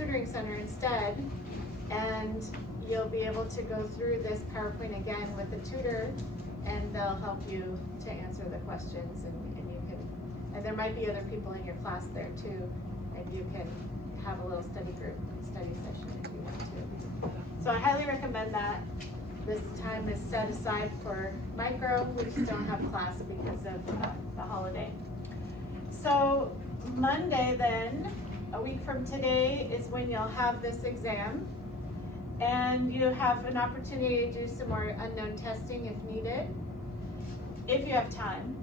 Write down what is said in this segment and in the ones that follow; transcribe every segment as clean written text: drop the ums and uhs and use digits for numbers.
tutoring center instead, and you'll be able to go through this PowerPoint again with the tutor, and they'll help you to answer the questions, and you can, and there might be other people in your class there too, and you can have a little study group, study session if you want to. So I highly recommend that. This time is set aside for micro. We just don't have class because of the holiday. So Monday then, a week from today, is when you'll have this exam. And you have an opportunity to do some more unknown testing if needed, if you have time.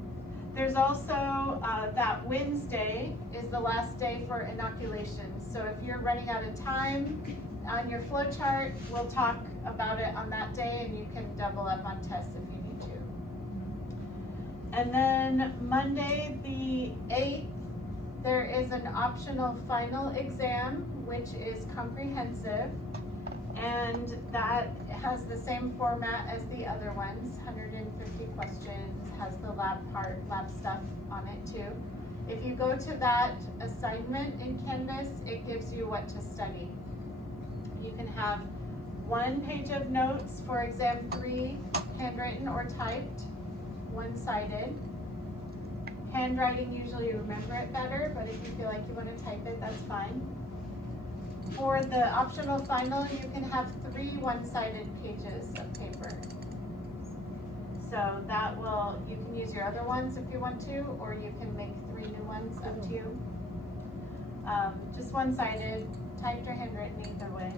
There's also that Wednesday is the last day for inoculation. So if you're running out of time on your flow chart, we'll talk about it on that day, and you can double up on tests if you need to. And then Monday the 8th, there is an optional final exam, which is comprehensive. And that has the same format as the other ones, 150 questions, has the lab stuff on it too. If you go to that assignment in Canvas, it gives you what to study. You can have 1 page of notes for exam 3, handwritten or typed, one-sided. Handwriting, usually you remember it better, but if you feel like you want to type it, that's fine. For the optional final, you can have 3 one-sided pages of paper. So that will, you can use your other ones if you want to, or you can make 3 new ones, up to you. Just one-sided, typed or handwritten, either way.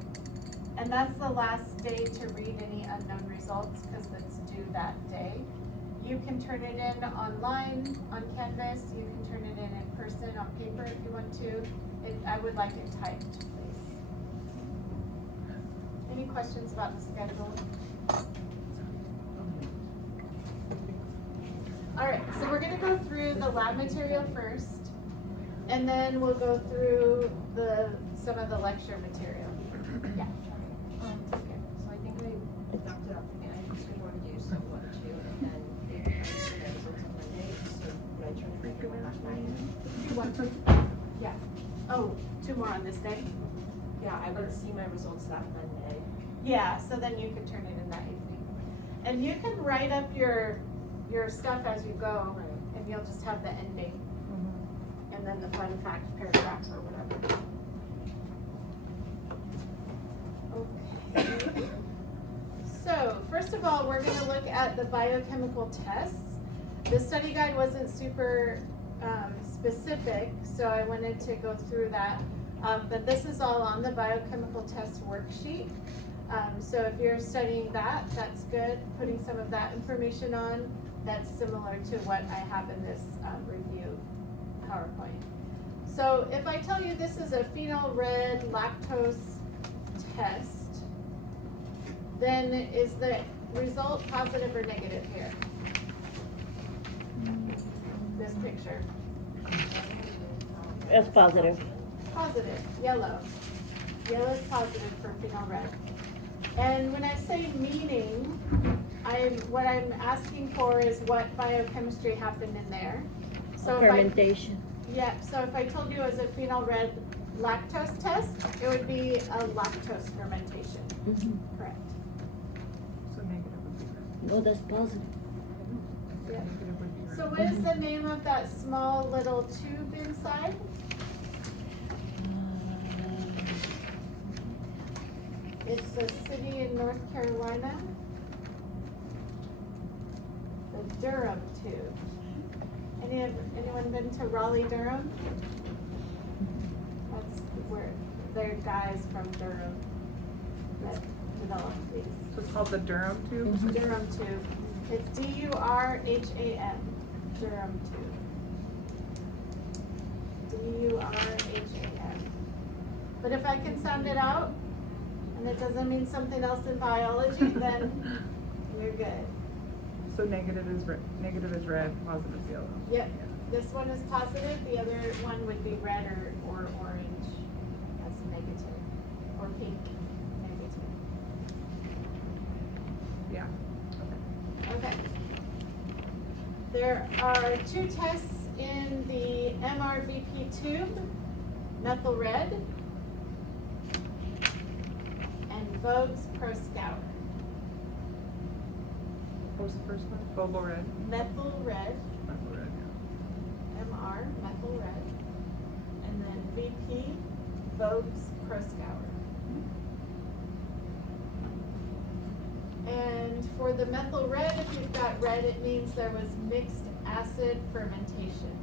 And that's the last day to read any unknown results because it's due that day. You can turn it in online on Canvas. You can turn it in person on paper if you want to. I would like it typed, please. Any questions about the schedule? All right, so we're going to go through the lab material first, and then we'll go through some of the lecture material. Yeah. Okay, so I think I knocked it up again. I just want to do step 1, 2, and then the results on Monday. So would I turn it in last night? Do 1, 2. Yeah. Oh, 2 more on this day? Yeah, I would see my results that Monday. Yeah, so then you could turn it in that evening. And you can write up your stuff as you go, and you'll just have the ending. And then the fun fact paragraph or whatever. Okay. So, first of all, we're going to look at the biochemical tests. The study guide wasn't super specific, so I wanted to go through that. But this is all on the biochemical test worksheet. So if you're studying that, that's good. Putting some of that information on, that's similar to what I have in this review PowerPoint. So if I tell you this is a phenol red lactose test, then is the result positive or negative here? This picture. It's positive. Positive, yellow. Yellow is positive for phenol red. And when I say meaning, what I'm asking for is what biochemistry happened in there. So Fermentation. So if I told you it was a phenol red lactose test, it would be a lactose fermentation. Correct. So negative would be red. No, that's positive. Yeah. Negative would be red. So what is the name of that small little tube inside? It's a city in North Carolina. The Durham tube. Anyone been to Raleigh, Durham? That's where they're guys from Durham that developed these. So it's called the Durham tube? Durham tube. It's D-U-R-H-A-M. Durham tube. D-U-R-H-A-M. But if I can sound it out, and it doesn't mean something else in biology, then we're good. So negative is red, positive is yellow. Yep. This one is positive, the other one would be red or orange. That's negative. Or pink, negative. Yeah. Okay. There are 2 tests in the MRVP tube, methyl red Vogue's Pro Scour. What was the first one? Bobo red. Methyl red, Bobo red, yeah. MR, methyl red. And then VP, Vogue's Pro Scour. And for the methyl red, if you've got red, it means there was mixed acid fermentation.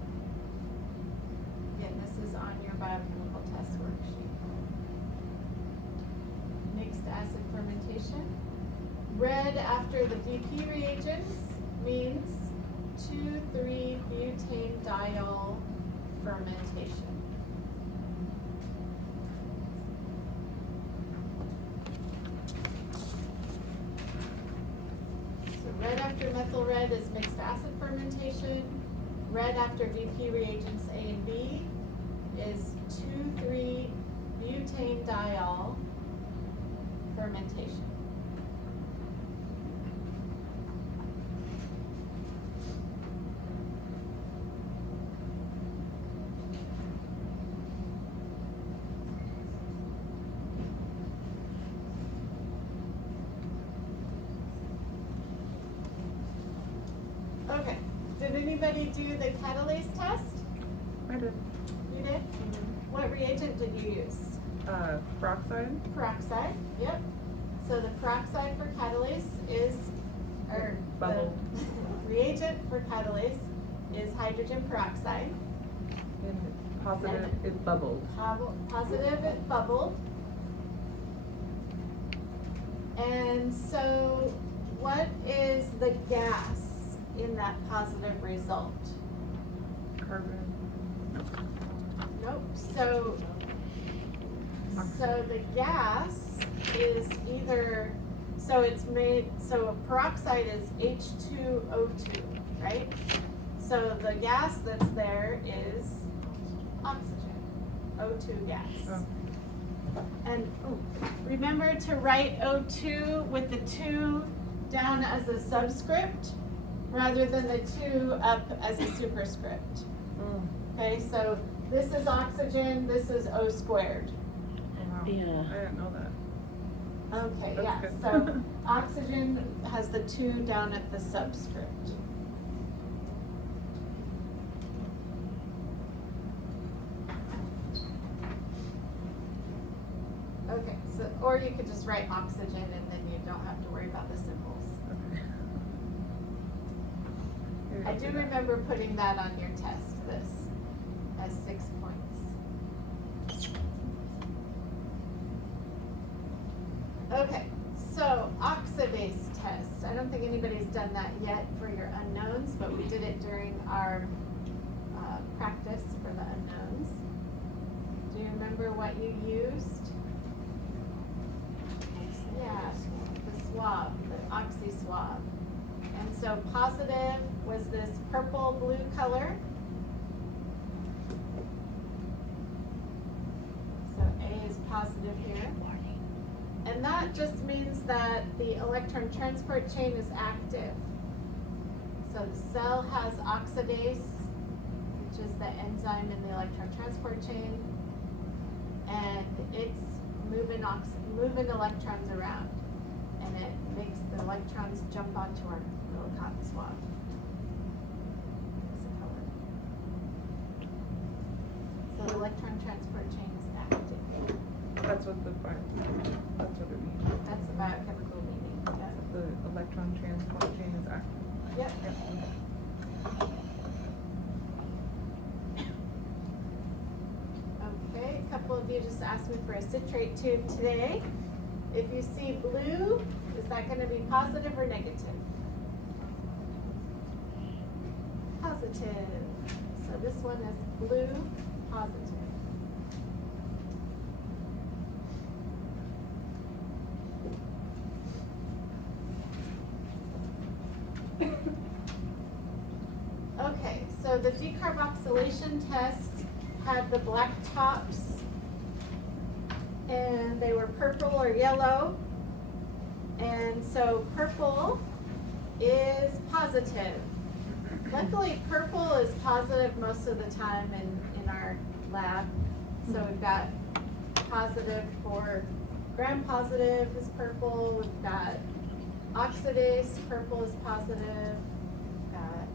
Again, this is on your biochemical test worksheet. Mixed acid fermentation. Red after the VP reagents means 2,3-butane-diol fermentation. Red after methyl red is mixed acid fermentation. Red after VP reagents A and B is 2,3-butane-diol fermentation. Okay, did anybody do the catalase test? I did. You did? What reagent did you use? Peroxide. Peroxide, yep. So the peroxide for catalase is, or Bubble. the reagent for catalase is hydrogen peroxide. And positive, it bubbled. Positive, it bubbled. And so what is the gas in that positive result? Carbon. Nope, so the gas is either, so it's made, so a peroxide is H2O2, right? So the gas that's there is oxygen, O2 gas. Oh. And remember to write O2 with the 2 down as a subscript rather than the 2 up as a superscript. Okay, so this is oxygen, this is O squared. Oh, wow. Yeah. I didn't know that. Okay, That's yeah, good. so oxygen has the 2 down at the subscript. Okay, so, or you could just write oxygen and then you don't have to worry about the symbols. Okay. Maybe I I'll do that. remember putting that on your test, this, as 6 points. Okay, so oxidase test. I don't think anybody's done that yet for your unknowns, but we did it during our practice for the unknowns. Do you remember what you used? Yeah, the swab, the oxy swab. And so positive was this purple blue color. So A is positive here. And that just means that the electron transport chain is active. So the cell has oxidase, which is the enzyme in the electron transport chain, and it's moving electrons around, and it makes the electrons jump onto our little cotton swab. There's a color. So the electron transport chain is active. That's what it means. That's the biochemical meaning. Yeah. The electron transport chain is active. Yep. Yeah. Okay, a couple of you just asked me for a citrate tube today. If you see blue, is that going to be positive or negative? Positive. So this one is blue, positive. Okay, so the decarboxylation test had the black tops, and they were purple or yellow. And so purple is positive. Luckily, purple is positive most of the time in our lab. So we've got positive for gram-positive is purple, we've got oxidase, purple is positive, got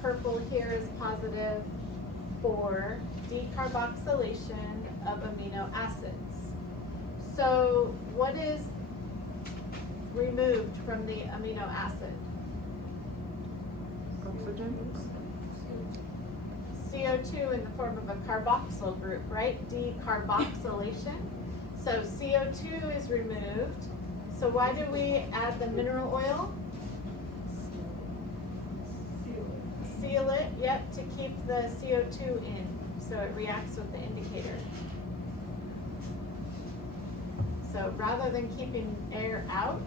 purple here is positive for decarboxylation of amino acids. So what is removed from the amino acid? Oxygen? CO2 in the form of a carboxyl group, right? Decarboxylation. So CO2 is removed. So why do we add the mineral oil? Seal it, yep, to keep the CO2 in, so it reacts with the indicator. So rather than keeping air out,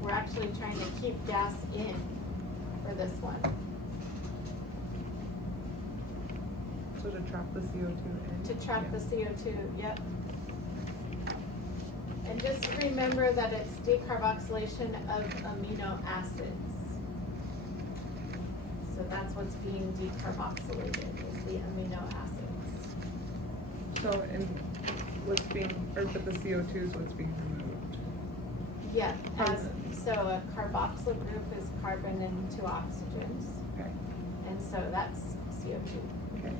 we're actually trying to keep gas in for this one. So to trap the CO2 in? To trap Yeah. the CO2, yep. And just remember that it's decarboxylation of amino acids. So that's what's being decarboxylated, is the amino acids. So, and what's being, or but the CO2 is what's being removed? Yeah, so a carboxyl group is carbon and two oxygens, Okay, and so that's CO2. okay.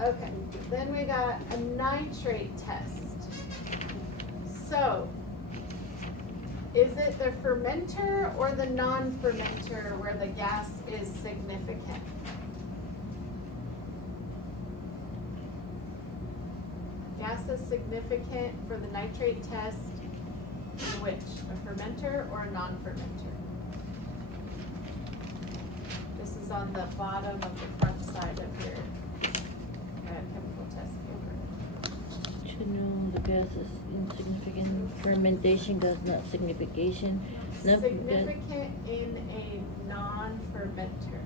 Okay, then we got a nitrate test. So, is it the fermenter or the non-fermenter where the gas is significant? Gas is significant for the nitrate test in which? A fermenter or a non-fermenter? This is on the bottom of the front side of your chemical test paper. To know the gas is insignificant, fermentation does not signification. Significant in a non-fermenter,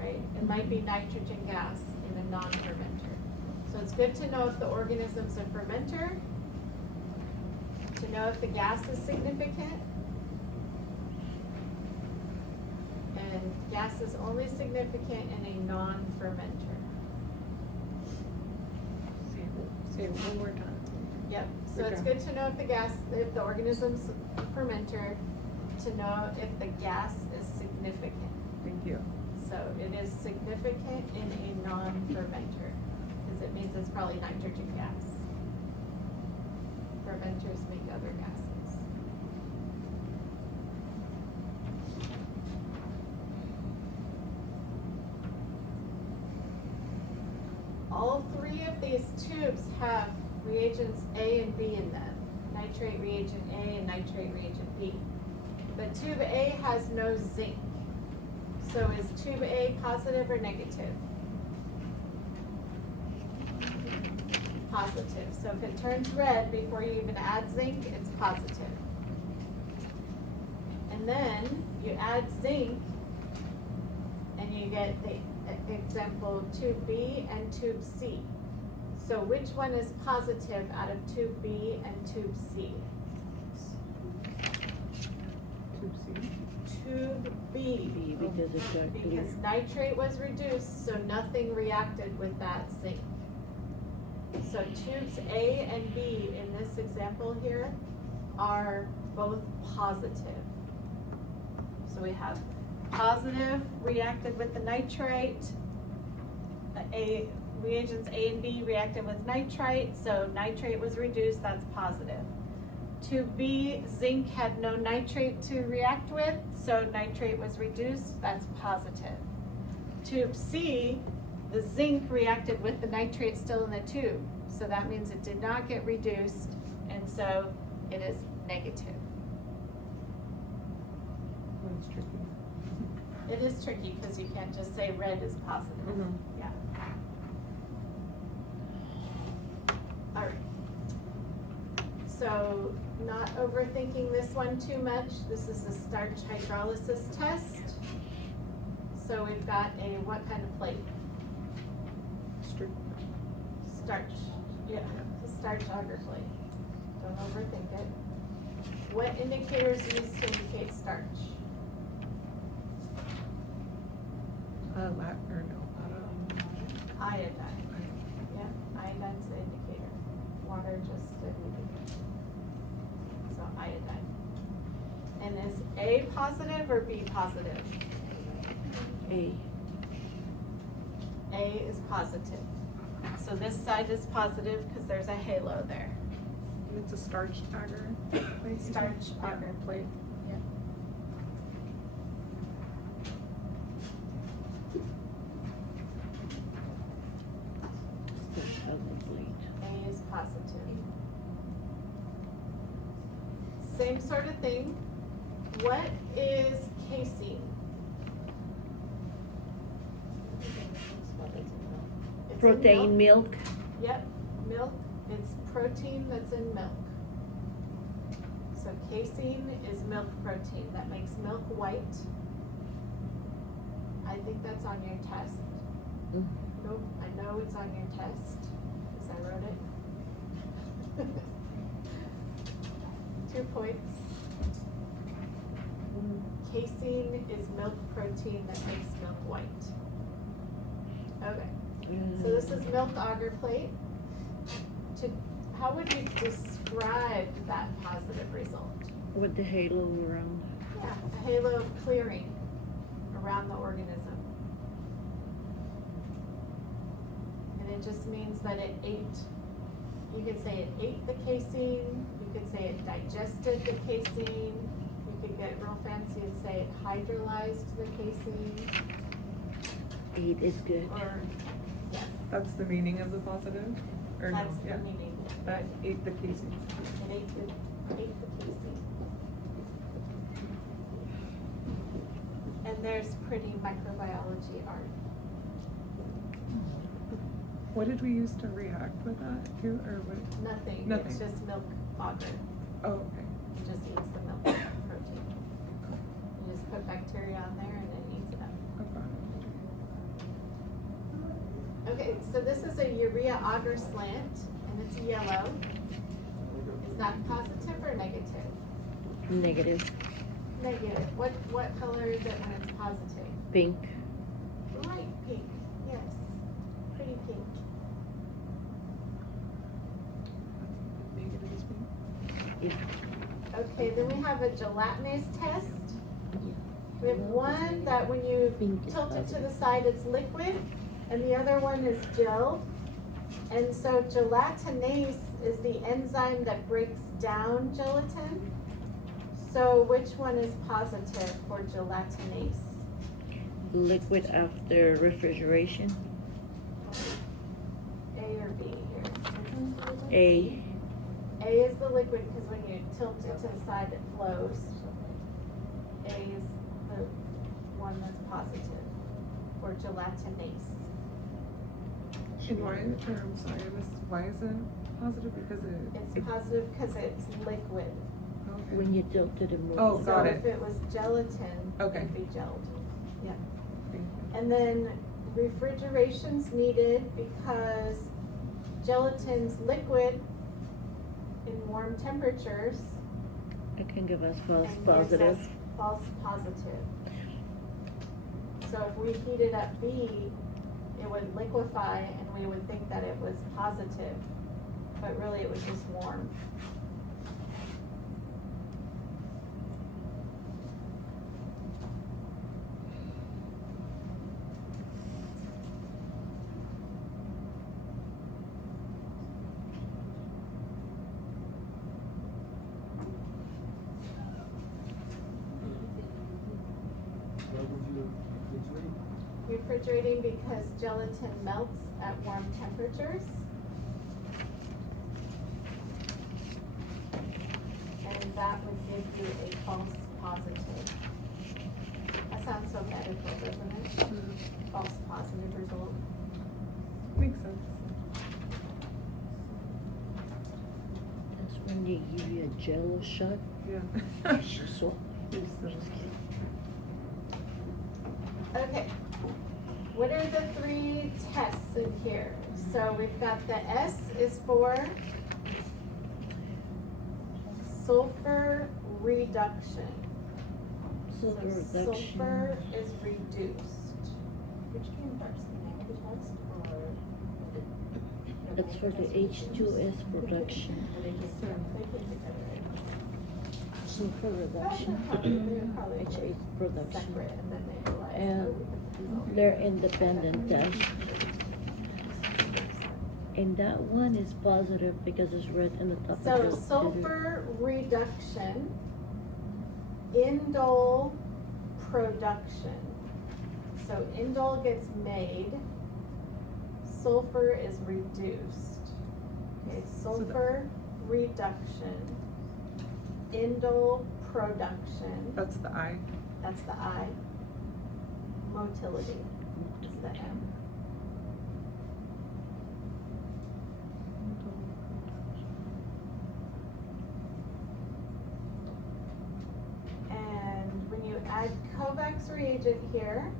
right? It might be nitrogen gas in a non-fermenter. So it's good to know if the organism's a fermenter, to know if the gas is significant. And gas is only significant in a non-fermenter. Say it one more time. Yep, so it's Okay. good to know if the organism's a fermenter, to know if the gas is significant. Thank you. So it is significant in a non-fermenter, because it means it's probably nitrogen gas. Fermenters make other gases. All three of these tubes have reagents A and B in them. Nitrate reagent A and nitrate reagent B. But tube A has no zinc. So is tube A positive or negative? Positive. So if it turns red before you even add zinc, it's positive. And then you add zinc and you get the example tube B and tube C. So which one is positive out of tube B and tube C? Tube C. Tube B. B because it's dark blue. Because nitrate was reduced, so nothing reacted with that zinc. So tubes A and B in this example here are both positive. So we have positive reacted with the nitrate, reagents A and B reacted with nitrite, so nitrate was reduced, that's positive. Tube B, zinc had no nitrate to react with, so nitrate was reduced, that's positive. Tube C, the zinc reacted with the nitrate still in the tube, so that means it did not get reduced, and so it is negative. That's tricky. It is tricky because you can't just say red is positive. Mhm. Yeah. All right. So not overthinking this one too much. This is a starch hydrolysis test. So we've got a what kind of plate? Strict. Starch. Yeah, a starch agar plate. Don't overthink it. What indicators used to indicate starch? iodine. Yeah, iodine's the indicator. Water just didn't. So iodine. And is A positive or B positive? A. A is positive. So this side is positive because there's a halo there. It's a starch agar plate. you said? Starch Yeah, agar plate. Yep. A is positive. Same sort of thing. What is casein? It's in Protein milk. Yep, milk. It's protein that's in milk. So casein is milk protein. That makes milk white. I think that's on your test. Mm. Nope, I know it's on your test, because I wrote it. 2 points. Casein is milk protein that makes milk white. Okay, so this is milk agar plate. How would you describe that positive result? With the halo around. Yeah, a halo of clearing around the organism. And it just means that it ate, you could say it ate the casein, you could say it digested the casein, you could get real fancy and say it hydrolyzed the casein, 8 is good. or, yeah, That's the meaning of the positive? Or that's no? the Yeah. meaning. That ate the casing. It ate the casein. And there's pretty microbiology art. What did we use to react with that too, or what? Nothing, it's Nothing. just milk agar. Oh, okay. It just eats the milk protein. You just put bacteria on there and it eats it up. Okay. Okay, so this is a urea agar slant, and it's yellow. Is that positive or negative? Negative. Negative. What color is it when it's positive? Pink. Light pink, yes. Pretty pink. Negative spin. Yeah. Okay, then we have a gelatinase test. Yeah. We have one that when you Pink is tilt it to the positive. side, it's liquid, and the other one is gelled. And so gelatinase is the enzyme that breaks down gelatin. So which one is positive for gelatinase? Liquid after refrigeration. A or B here? A. A is the liquid because when you tilt it to the side, it flows. A is the one that's positive for gelatinase. And why, or I'm sorry, I missed, why is it positive? Because It's positive because it's liquid. okay. When you tilt it and move. Oh, it. got So it. if it was gelatin, Okay. it'd be gelled. Yeah. Thank you. And then refrigeration's needed because gelatin's liquid in warm temperatures. It can give us false and gives positive. us false positive. So if we heated up B, it would liquefy and we would think that it was positive, but really it was just warm. Refrigerating because gelatin melts at warm temperatures. And that would give you a false positive. That sounds so medical, doesn't it? False positive result. Makes sense. That's when they give you a jello shot. Yeah. It's just so. You're so- Okay, what are the 3 tests in here? So we've got the S is for sulfur reduction. Sulfur So reduction. sulfur is reduced. Which came first, the name of the test or That's for the H2S production. Sulfur reduction. H8 production. Separate, and then they realize. And they're independent tests. And that one is positive because it's red in the top. So of the sulfur reduction, indole production. So indole gets made, sulfur is reduced. Okay, sulfur reduction, indole production, That's the I. that's the I. Motility is the M. And when you add Kovacs reagent here,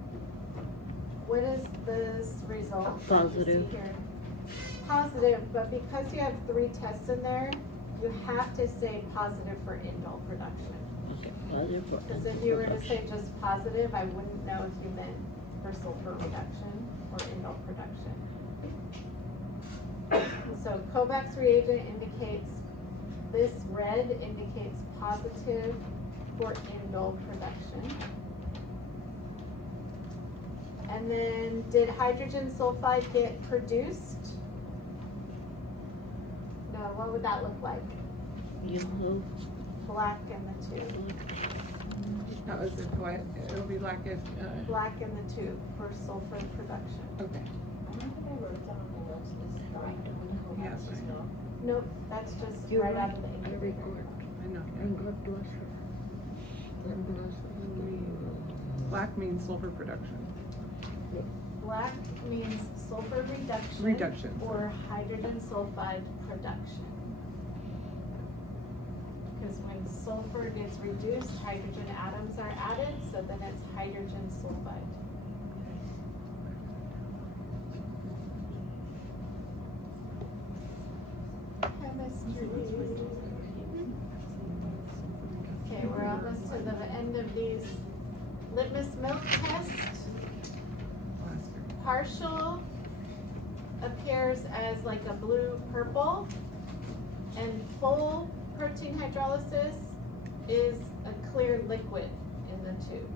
what is this result? that you see Positive. here? Positive, but because you have 3 tests in there, you have to say positive for indole production. Okay, positive for Because if indole you were to production. say just positive, I wouldn't know if you meant for sulfur reduction or indole production. So Kovacs reagent indicates, this red indicates positive for indole production. And then did hydrogen sulfide get produced? No, what would that look like? Yellow. Black in the tube. That was it, what, it'll be like it, Black in the tube for sulfur production. okay. I don't think I wrote down my notes, is that Yes, just I know. not. Nope, that's just You're right right. out of the ink. Very good. I know. And God bless her. God bless her. Black means sulfur production. Black means sulfur reduction. Reduction. Or hydrogen sulfide production. Because when sulfur gets reduced, hydrogen atoms are added, so then it's hydrogen sulfide. Chemistry. Okay, we're almost to the end of these litmus milk tests. Last year. Partial appears as like a blue purple, and full protein hydrolysis is a clear liquid in the tube.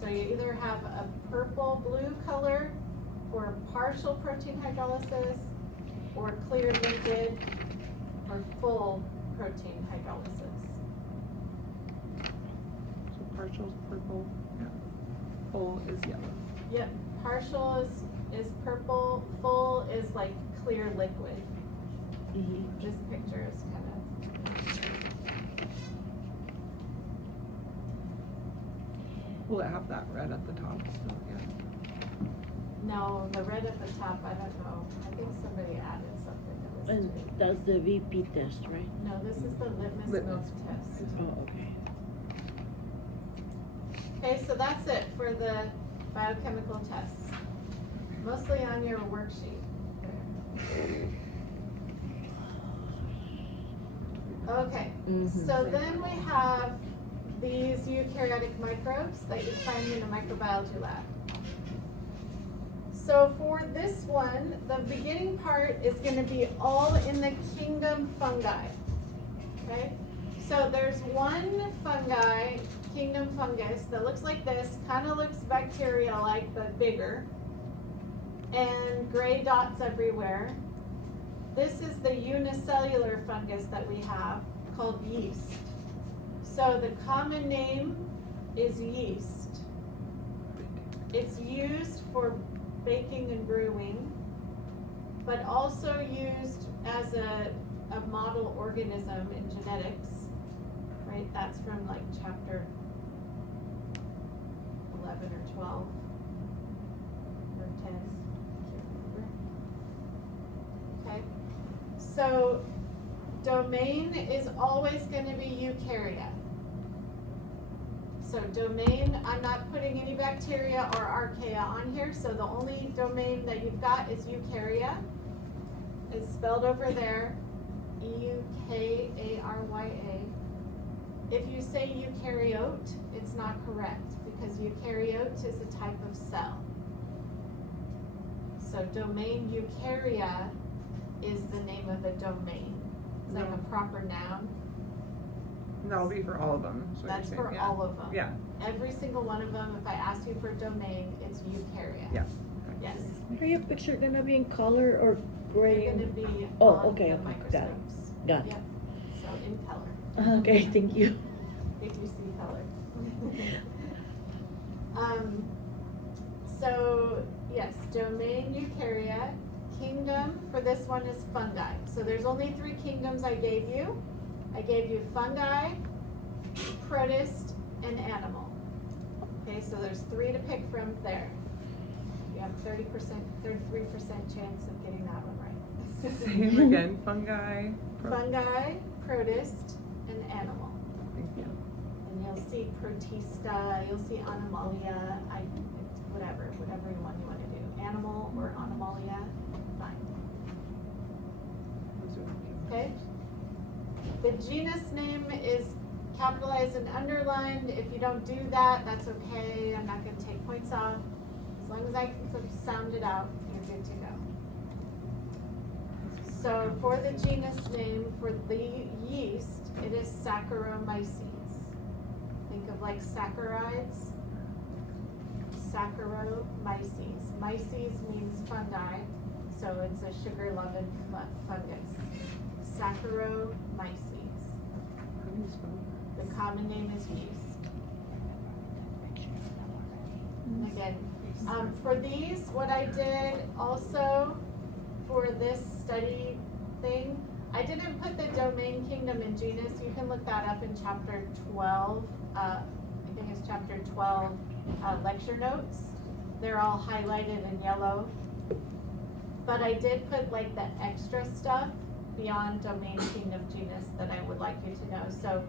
So you either have a purple blue color for partial protein hydrolysis or clear liquid for full protein hydrolysis. So partial's purple, yeah. Full is yellow. Yep, partial is purple, full is like clear liquid. Mhm. This picture is kind of, Will it have that red at the top still, yeah? no, the red at the top, I don't know. I think somebody added something to this And too. that's the VP test, right? No, this is the litmus milk Litmus. test. Oh, okay. Okay, so that's it for the biochemical tests. Mostly on your worksheet. Okay, Mhm. so then we have these eukaryotic microbes that you find in a microbiology lab. So for this one, the beginning part is gonna be all in the kingdom fungi, okay? So there's one fungi, kingdom fungus, that looks like this, kinda looks bacteria-like, but bigger, and gray dots everywhere. This is the unicellular fungus that we have, called yeast. So the common name is yeast. It's used for baking and brewing, but also used as a model organism in genetics, right? That's from like chapter 11 or 12 or 10, can't remember. Okay, so domain is always gonna be eukarya. So domain, I'm not putting any bacteria or archaea on here, so the only domain that you've got is eukarya. It's spelled over there, E-U-K-A-R-Y-A. If you say eukaryote, it's not correct, because eukaryote is a type of cell. So domain eukarya is the name of the domain. It's like a proper noun. That'll be for all of them. is what you're That's saying, for yeah. all of them. Yeah. Every single one of them, if I asked you for a domain, it's eukaryote. Yeah. Yes. Are your picture gonna be in color or gray? They're gonna be Oh, on okay, the okay, got it. microscopes. Got it. Yep, so in color, Okay, thank you. if you see color. So, yes, domain eukaryote, kingdom for this one is fungi. So there's only 3 kingdoms I gave you. I gave you fungi, protist, and animal. Okay, so there's 3 to pick from there. You have 30%, 33% chance of getting that one right. Same again, fungi. Fungi, protist, and animal. Thank you. And you'll see protista, you'll see animalia, whatever one you want to do. Animal or animalia, fine. Okay? The genus name is capitalized and underlined. If you don't do that, that's okay. I'm not going to take points off. As long as I can sort of sound it out, you're good to go. So for the genus name, for the yeast, it is Saccharomyces. Think of like saccharides. Saccharomyces. Myces means fungi, so it's a sugar-loving fungus. Saccharomyces. How do you spell that? The common name is yeast. And again, for these, what I did also for this study thing, I didn't put the domain, kingdom, and genus. You can look that up in chapter 12. I think it's chapter 12 lecture notes. They're all highlighted in yellow. But I did put like the extra stuff beyond domain, kingdom, genus that I would like you to know. So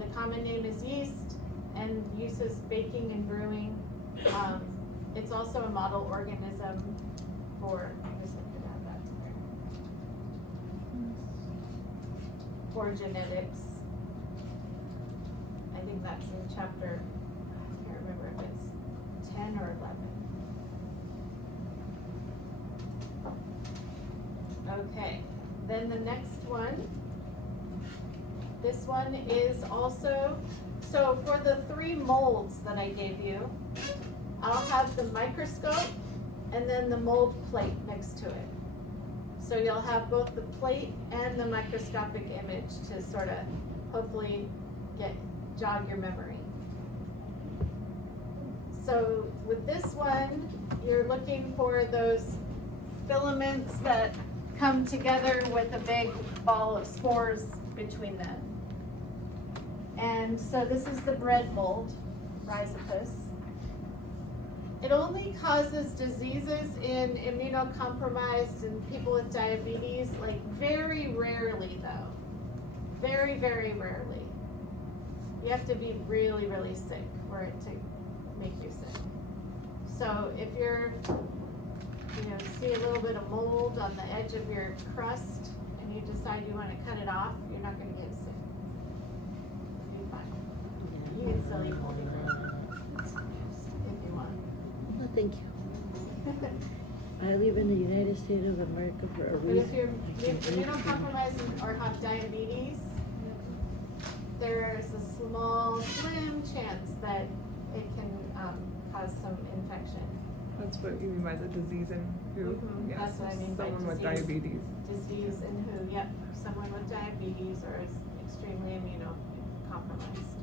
the common name is yeast and uses baking and brewing. It's also a model organism for, I guess I could add that there. For genetics. I think that's in chapter, I can't remember if it's 10 or 11. Okay, then the next one. This one is also, so for the 3 molds that I gave you, I'll have the microscope and then the mold plate next to it. So you'll have both the plate and the microscopic image to sort of hopefully jog your memory. So with this one, you're looking for those filaments that come together with a big ball of spores between them. And so this is the bread mold, Rhizopus. It only causes diseases in immunocompromised and people with diabetes, like very rarely though. Very, very rarely. You have to be really, really sick for it to make you sick. So if you're, see a little bit of mold on the edge of your crust and you decide you want to cut it off, you're not going to get sick. You'll be fine. You can still eat moldy bread if you want. No, thank you. I live in the United States of America for a But reason. if you're immunocompromised or have diabetes, there's a small, slim chance that it can cause some infection. That's what you mean by the disease in who? Mhm, Yes, that's what I mean by someone with disease. diabetes. Disease in who? Yep, someone with diabetes or is extremely immunocompromised.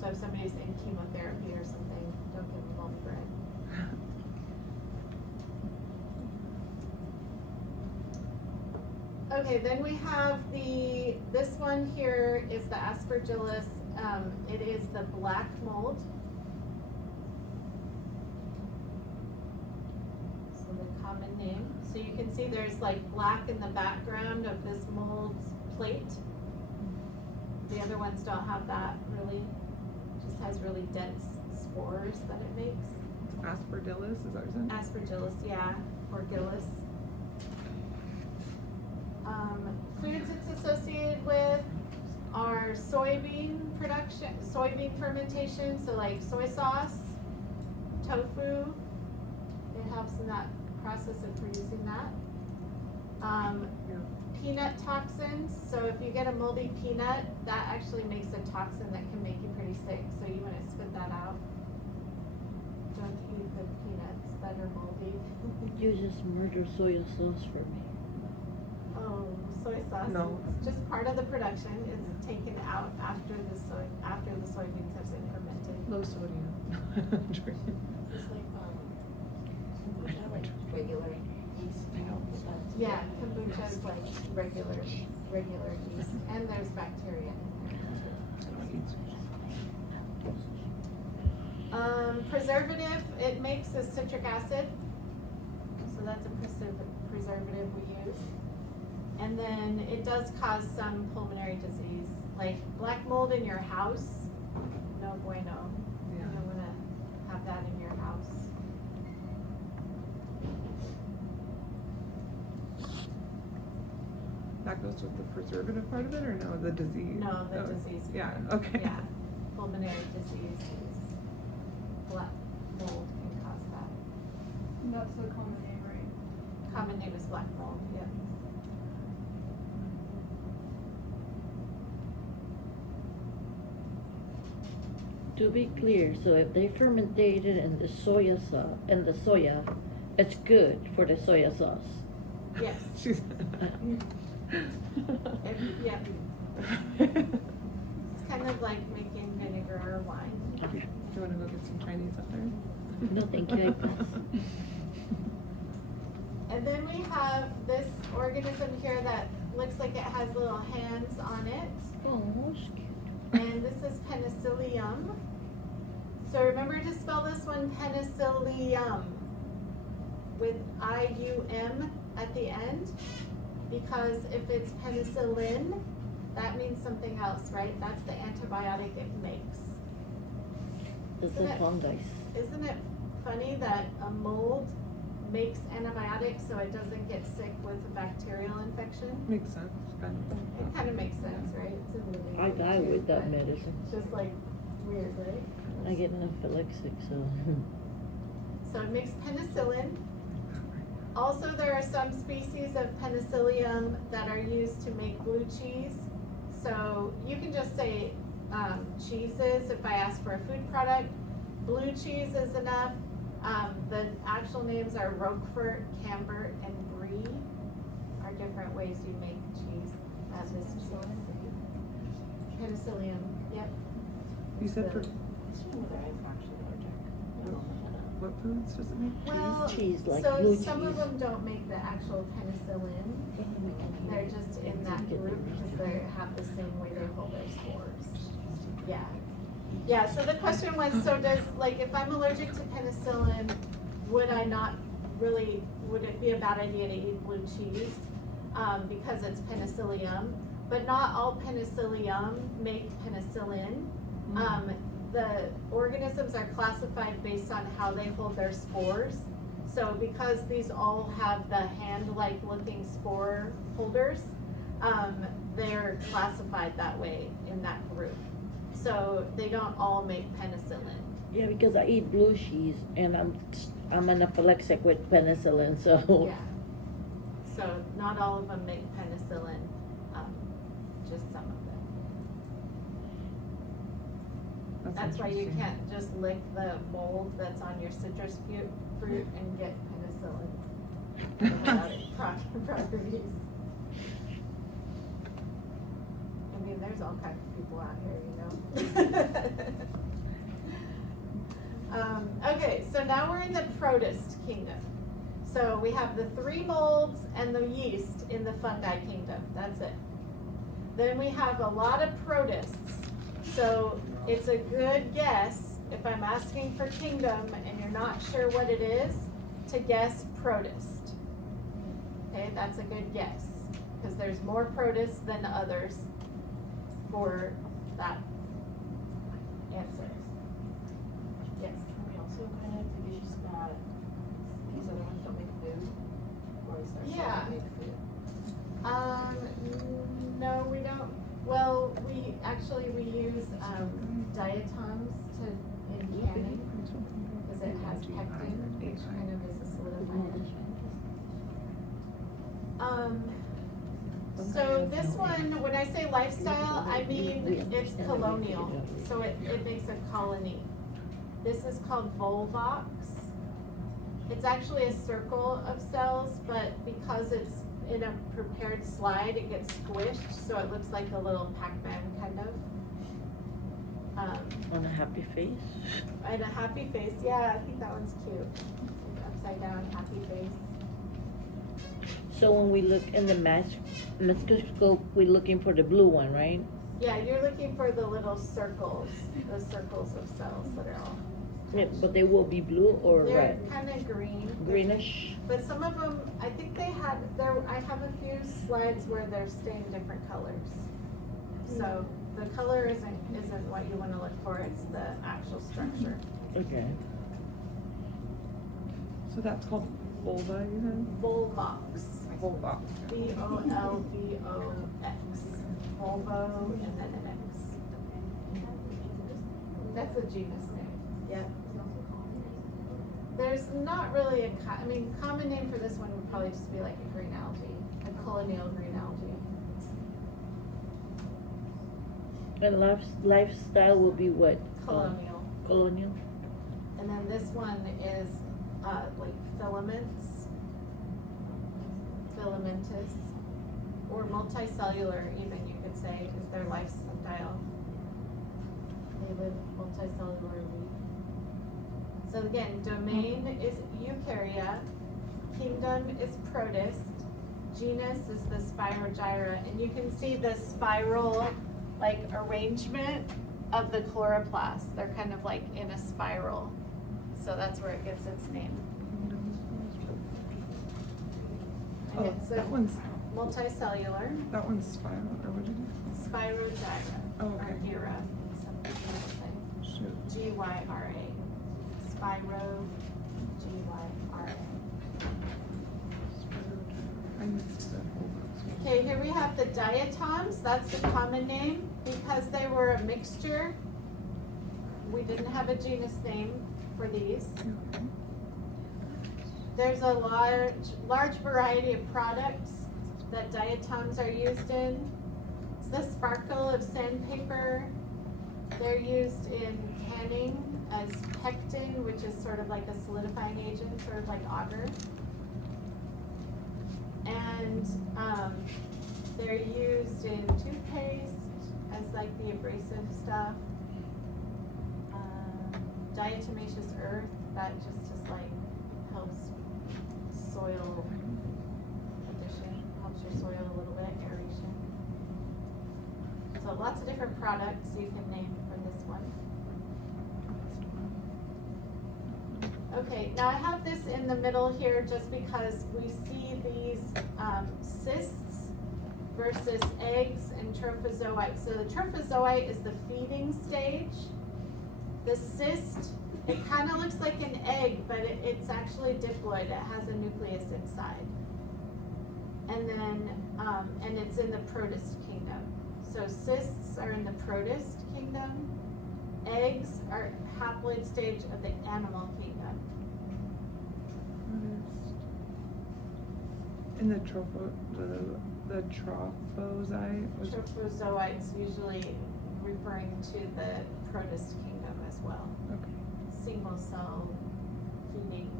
So if somebody's in chemotherapy or something, don't give them moldy bread. Okay, then we have this one here is the Aspergillus. It is the black mold. So the common name. So you can see there's like black in the background of this mold's plate. The other ones don't have that really. It just has really dense spores that it makes. Aspergillus, is that what you said? Aspergillus, yeah, or gillus. Foods it's associated with are soybean production, soybean fermentation, so like soy sauce, tofu. It helps in that process of producing that. Yeah. Peanut toxins, so if you get a moldy peanut, that actually makes a toxin that can make you pretty sick, so you wanna spit that out. Don't eat the peanuts that are moldy. You just murdered soy sauce for me. Oh, soy sauce, No. it's just part of the production, it's taken out after the soybeans have been fermented. Low sodium. Drink. It's like, kombucha, like regular yeast. I know. Yeah, kombucha is like regular yeast, and there's bacteria in there too. Preservative, it makes a citric acid, so that's a preservative we use. And then it does cause some pulmonary disease, like black mold in your house, no bueno. You Yeah. don't wanna have that in your house. That goes with the preservative part of it, or no, the disease? No, the Oh, disease. Yeah, part. okay. Yeah, pulmonary disease is, black mold can cause that. That's the common name, right? Common name is black mold, yeah. To be clear, so if they fermented in the soya sauce, and the soya, it's good for the soya sauce. Yes. She's. Yeah. It's kind of like making vinegar or wine. Do you wanna go get some Chinese up there? No, thank you, I pass. And then we have this organism here that looks like it has little hands on it. Oh, that's cute. And this is penicillium. So remember to spell this one penicillium with I-U-M at the end, because if it's penicillin, that means something else, right? That's the antibiotic it makes. It's Isn't a it- fungus. Isn't it funny that a mold makes antibiotics so it doesn't get sick with a bacterial infection? Makes sense, kind of. It kind of makes sense, right? It's a really I weird die too, with that but medicine. it's just like weird, right? I get anaphylaxis, so. So it makes penicillin. Also, there are some species of penicillium that are used to make blue cheese. So you can just say cheeses if I ask for a food product. Blue cheese is enough. The actual names are Roquefort, Camembert, and Brie are different ways you make cheese. This cheese. Penicillium, yep. You said for, Whether I'm actually allergic. what foods does it make? Well, Cheese, like so blue some of cheese. them don't make the actual penicillin. They're just in that group because they have the same way they hold their spores. Yeah. Yeah, so the question was, so does, like, if I'm allergic to penicillin, would it be a bad idea to eat blue cheese? Because it's penicillium, but not all penicillium make penicillin. The organisms are classified based on how they hold their spores. So because these all have the hand-like looking spore holders, they're classified that way in that group. So they don't all make penicillin. Yeah, because I eat blue cheese and I'm anaphylaxis with penicillin, so. Yeah. So not all of them make penicillin, just some of them. That's why you interesting. can't just lick the mold that's on your citrus fruit and get penicillin. Properties. I mean, there's all kinds of people out here, okay, so now we're in the protist kingdom. So we have the three molds and the yeast in the fungi kingdom. That's it. Then we have a lot of protists. So it's a good guess, if I'm asking for kingdom and you're not sure what it is, to guess protist. Okay, that's a good guess, because there's more protists than others for that answer. Yes? Are we also kind of, because she's got, these other ones don't make food? Or is there some Yeah. that make food? No, we don't. Well, we use diatoms in canning, because it has pectin, which kind of is a solidifier. So this one, when I say lifestyle, I mean it's colonial, so it makes a colony. This is called Volvox. It's actually a circle of cells, but because it's in a prepared slide, it gets squished, so it looks like a little Pac-Man kind of. On a happy face. And a happy face, yeah, I think that one's cute. Upside down, happy face. So when we look in the microscope, we're looking for the blue one, right? Yeah, you're looking for the little circles, the circles of cells that are all. Yeah, but they will be blue or They're red? kind of green. Greenish? But some of them, I think they had, I have a few slides where they're stained different colors. So the color isn't what you want to look for, it's the actual structure. Okay. So that's called vulva, you said? Volvox. Vulva. Volvox. Volvo and then an X. That's a genus name. Yeah. There's not really a, common name for this one would probably just be like a green algae, a colonial green algae. And lifestyle will be what? Colonial. Colonial? And then this one is like filaments, filamentous, or multicellular even you could say is their lifestyle. They live multicellularly. So again, domain is eukarya, kingdom is protist, genus is the Spirogyra, and you can see the spiral like arrangement of the chloroplasts. They're kind of like in a spiral. So that's where it gets its name. And Oh, it's that one's, multicellular, that one's spiral, or what did you Spirogyra, Oh, or okay. gyra, some people say. Shoot. Gyra. Spiro, Gyra. I missed the vulva. Okay, here we have the diatoms. That's the common name because they were a mixture. We didn't have a genus name for these. Okay. There's a large variety of products that diatoms are used in. It's the sparkle of sandpaper. They're used in canning as pectin, which is sort of like a solidifying agent, sort of like agar. And they're used in toothpaste as like the abrasive stuff. Diatomaceous earth, that just is like helps soil addition, helps your soil a little bit, aeration. So lots of different products you can name for this one. Okay, now I have this in the middle here just because we see these cysts versus eggs and trophozoite. So the trophozoite is the feeding stage. The cyst, it kind of looks like an egg, but it's actually diploid. It has a nucleus inside. And then, and it's in the protist kingdom. So cysts are in the protist kingdom. Eggs are haploid stage of the animal kingdom. And the trophozoite was Trophozoites usually referring to the protist kingdom as well. okay. Single cell feeding,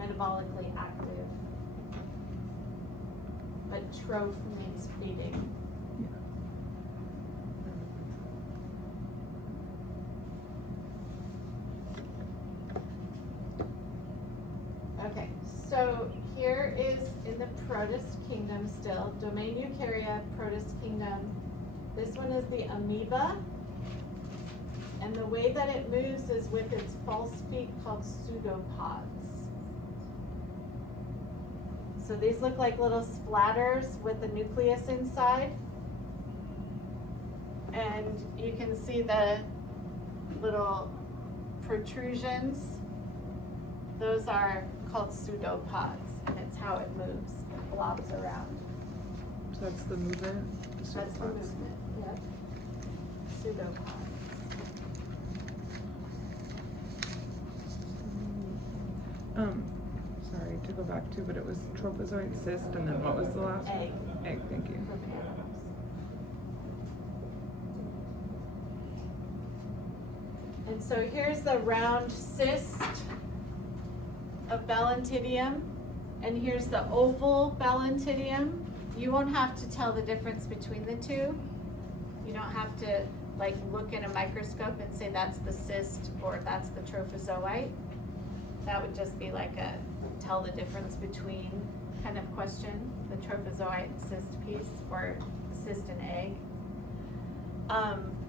metabolically active. But troph means feeding. Okay, so here is in the protist kingdom still, domain eukarya, protist kingdom. This one is the amoeba. And the way that it moves is with its false feet called pseudopods. So these look like little splatters with the nucleus inside. And you can see the little protrusions. Those are called pseudopods, and it's how it moves. It blobs around. So that's the movement? That's the pseudopods. movement, yep. Pseudopods. Sorry to go back to, but it was trophozoite cyst, and then what was the last one? Egg. Egg, thank you. From animals. And so here's the round cyst of Balantidium, and here's the oval Balantidium. You won't have to tell the difference between the two. You don't have to like look in a microscope and say that's the cyst or that's the trophozoite. That would just be like a tell the difference between kind of question, the trophozoite and cyst piece, or cyst and egg.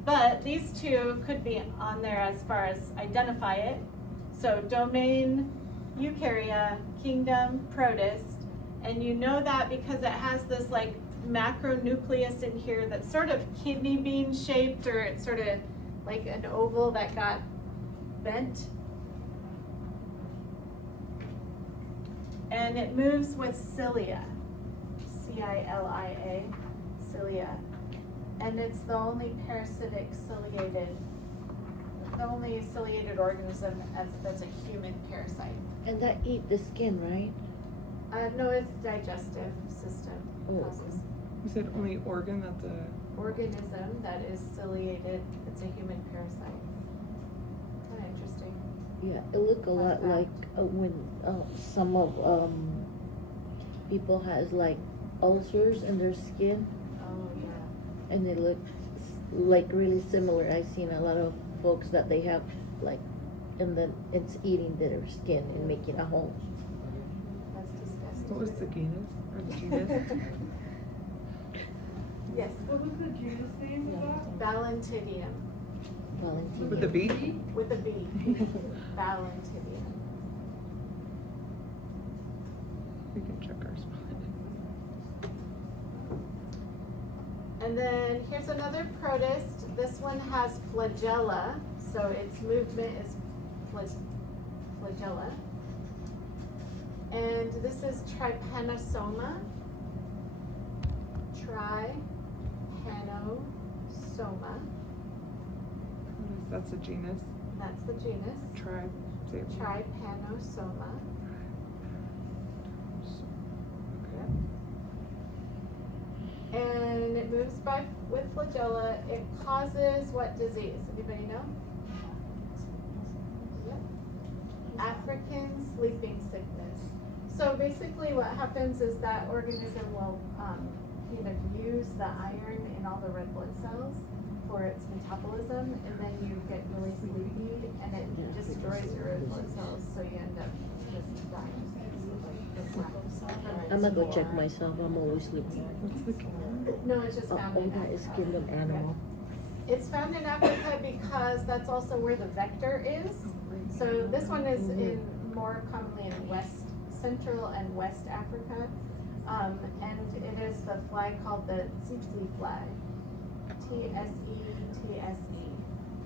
But these two could be on there as far as identify it. So domain, eukarya, kingdom, protist. And you know that because it has this like macronucleus in here that's sort of kidney bean shaped, or it's sort of like an oval that got bent. And it moves with cilia, C-I-L-I-A, cilia. And it's the only parasitic ciliated, the only ciliated organism that's a human parasite. And that eat the skin, right? No, it's digestive system Oh. causes. You said only organ that's a. Organism that is ciliated, it's a human parasite. Kind of interesting. Yeah, it look a lot Fun like fact. when some of people has like ulcers in their skin, Oh, yeah. and they look like really similar. I've seen a lot of folks that they have like, and then it's eating their skin and making a hole. That's disgusting. What was the genus or the genus? Yes, What was the genus name of that? Balantidium, Valentina. With the B? with a B. Balantidium. We can check our spelling. And then here's another protist. This one has flagella, so its movement is flagella. And this is trypanosoma. Trypanosoma. That's a genus. That's the genus. Tribe. Say it. Trypanosoma. Okay. And it moves with flagella. It causes what disease? Anybody know? Yep. African sleeping sickness. So basically what happens is that organism will kind of use the iron in all the red blood cells for its metabolism, and then you get really sleepy and it destroys your red blood cells, so you end up just dying. I'm gonna go check myself. I'm always sleeping. What's the genus? No, it's just found Oh, in that is Africa. kingdom animal. It's found in Africa because that's also where the vector is. So this one is in more commonly in Central and West Africa. And it is the fly called the tsetse fly. T-S-E-T-S-E,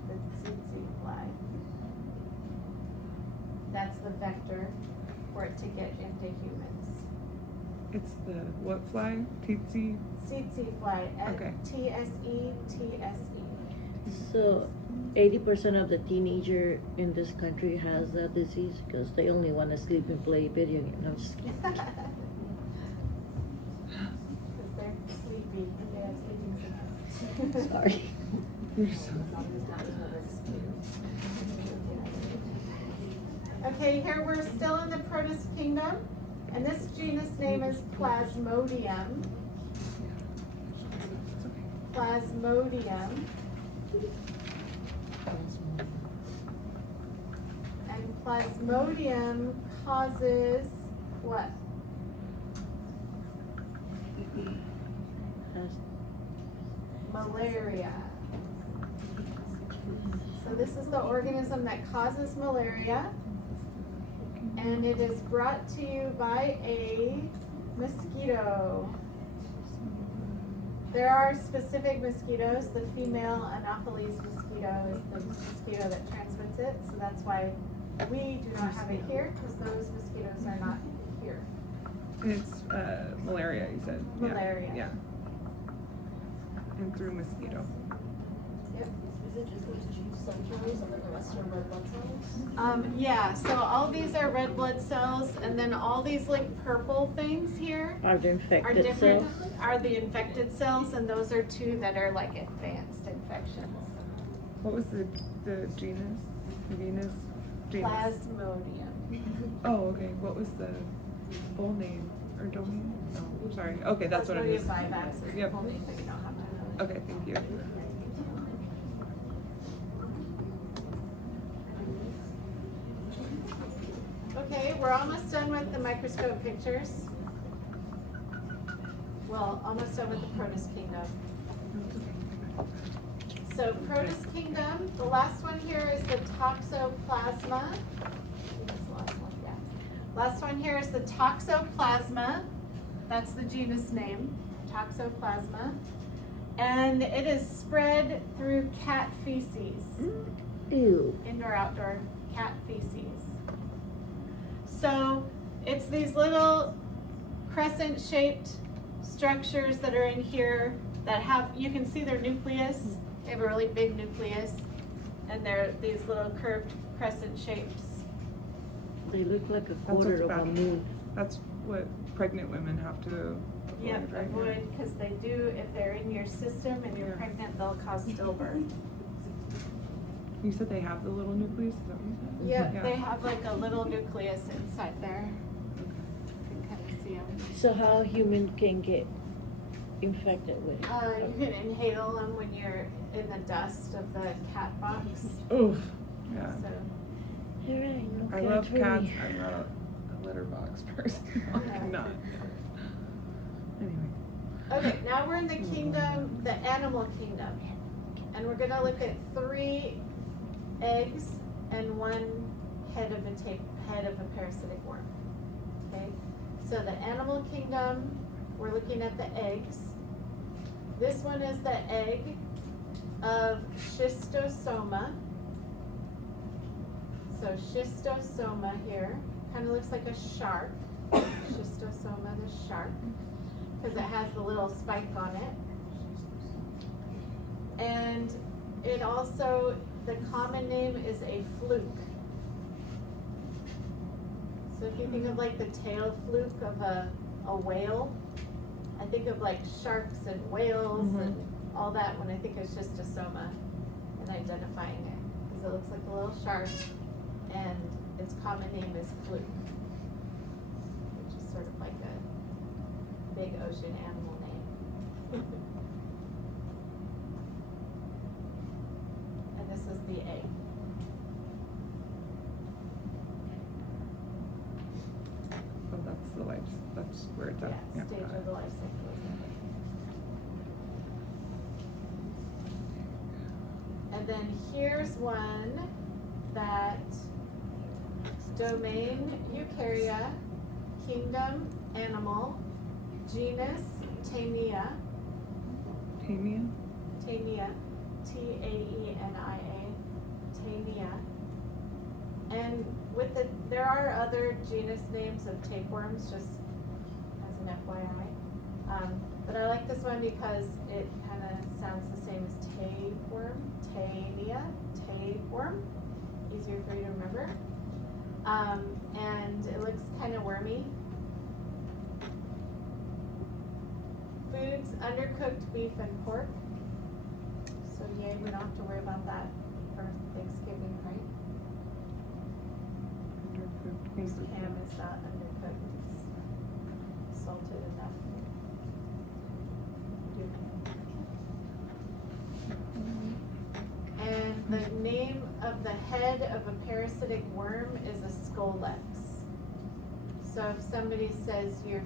the tsetse fly. That's the vector for it to get into humans. It's the what fly? Tsetse? Tsetse fly, Okay. T-S-E-T-S-E. So, 80% of the teenager in this country has that disease because they only want to sleep and play video games. I'm just kidding. Because they're sleepy, they have sleeping sickness. Sorry. Okay, here we're still in the protist kingdom, and this genus name is Plasmodium. Plasmodium. And Plasmodium causes what? Malaria. So this is the organism that causes malaria, and it is brought to you by a mosquito. There are specific mosquitoes. The female Anopheles mosquito is the mosquito that transmits it, so that's why we do not have it here, because those mosquitoes are not here. It's malaria, you said. Yeah, Malaria. Yeah. And through mosquito. Yep. Is it just those two centers and then the rest are red blood cells? Yeah, so all these are red blood cells, and then all these like purple things here Are the are infected different, cells? are the infected cells, and those are two that are like advanced infections. What was the genus? Genus? Plasmodium. Oh, okay. What was the full name or domain? Oh, sorry. Okay, that's what it is. Plasmodium vivax is the Yep. full name, but you don't have to know it. Okay, thank you. Okay, we're almost done with the microscope pictures. Well, almost done with the Protus kingdom. So Protus kingdom, the last one here is the toxoplasma. That's the last one, yeah. Last one here is the toxoplasma. That's the genus name, toxoplasma. And it is spread through cat feces. Ew. Indoor, outdoor cat feces. So it's these little crescent-shaped structures that are in here that have, you can see their nucleus. They have a really big nucleus, and they're these little curved crescent shapes. They look like a That's quarter what's of a bad. moon. That's what pregnant women have to avoid, Yep, right? avoid, because they do, if they're in your system and you're Yeah. pregnant, they'll cause stillbirth. You said they have the little nucleus? Is that what you said? Yep, Yeah. they have like a little nucleus inside there. You can kind of see them. So how a human can get infected with it? You can inhale them when you're in the dust of the cat box. Oof. Yeah. So, All right, no I cats love for cats. me. I'm a litter box person. Okay. I'm not. Anyway. okay, now we're in the kingdom, the animal kingdom. And we're gonna look at 3 eggs and 1 head of a parasitic worm. Okay? So the animal kingdom, we're looking at the eggs. This one is the egg of schistosoma. So schistosoma here, kind of looks like a shark. Schistosoma, the shark, because it has the little spike on it. And it also, the common name is a fluke. So if you think of like the tail fluke of a whale, I think of like sharks and whales and all that when I think of schistosoma and identifying it. Because it looks like a little shark and its common name is fluke, which is sort of like a big ocean animal name. And this is the egg. So that's the life. That's where it's at. Yeah, stage got of it. the life cycle. And then here's one that domain eukarya, kingdom animal, genus Taenia, Tamia? Taenia, Taenia, Taenia. And with the, there are other genus names of tapeworms, just as an FYI. But I like this one because it kind of sounds the same as tapeworm, Taenia, tapeworm, easier for you to remember. And it looks kind of wormy. Foods, undercooked beef and pork. So yay, we don't have to worry about that for Thanksgiving, right? Undercooked Roast beef. ham is not undercooked, it's salted enough. And the name of the head of a parasitic worm is a scolex. So if somebody says your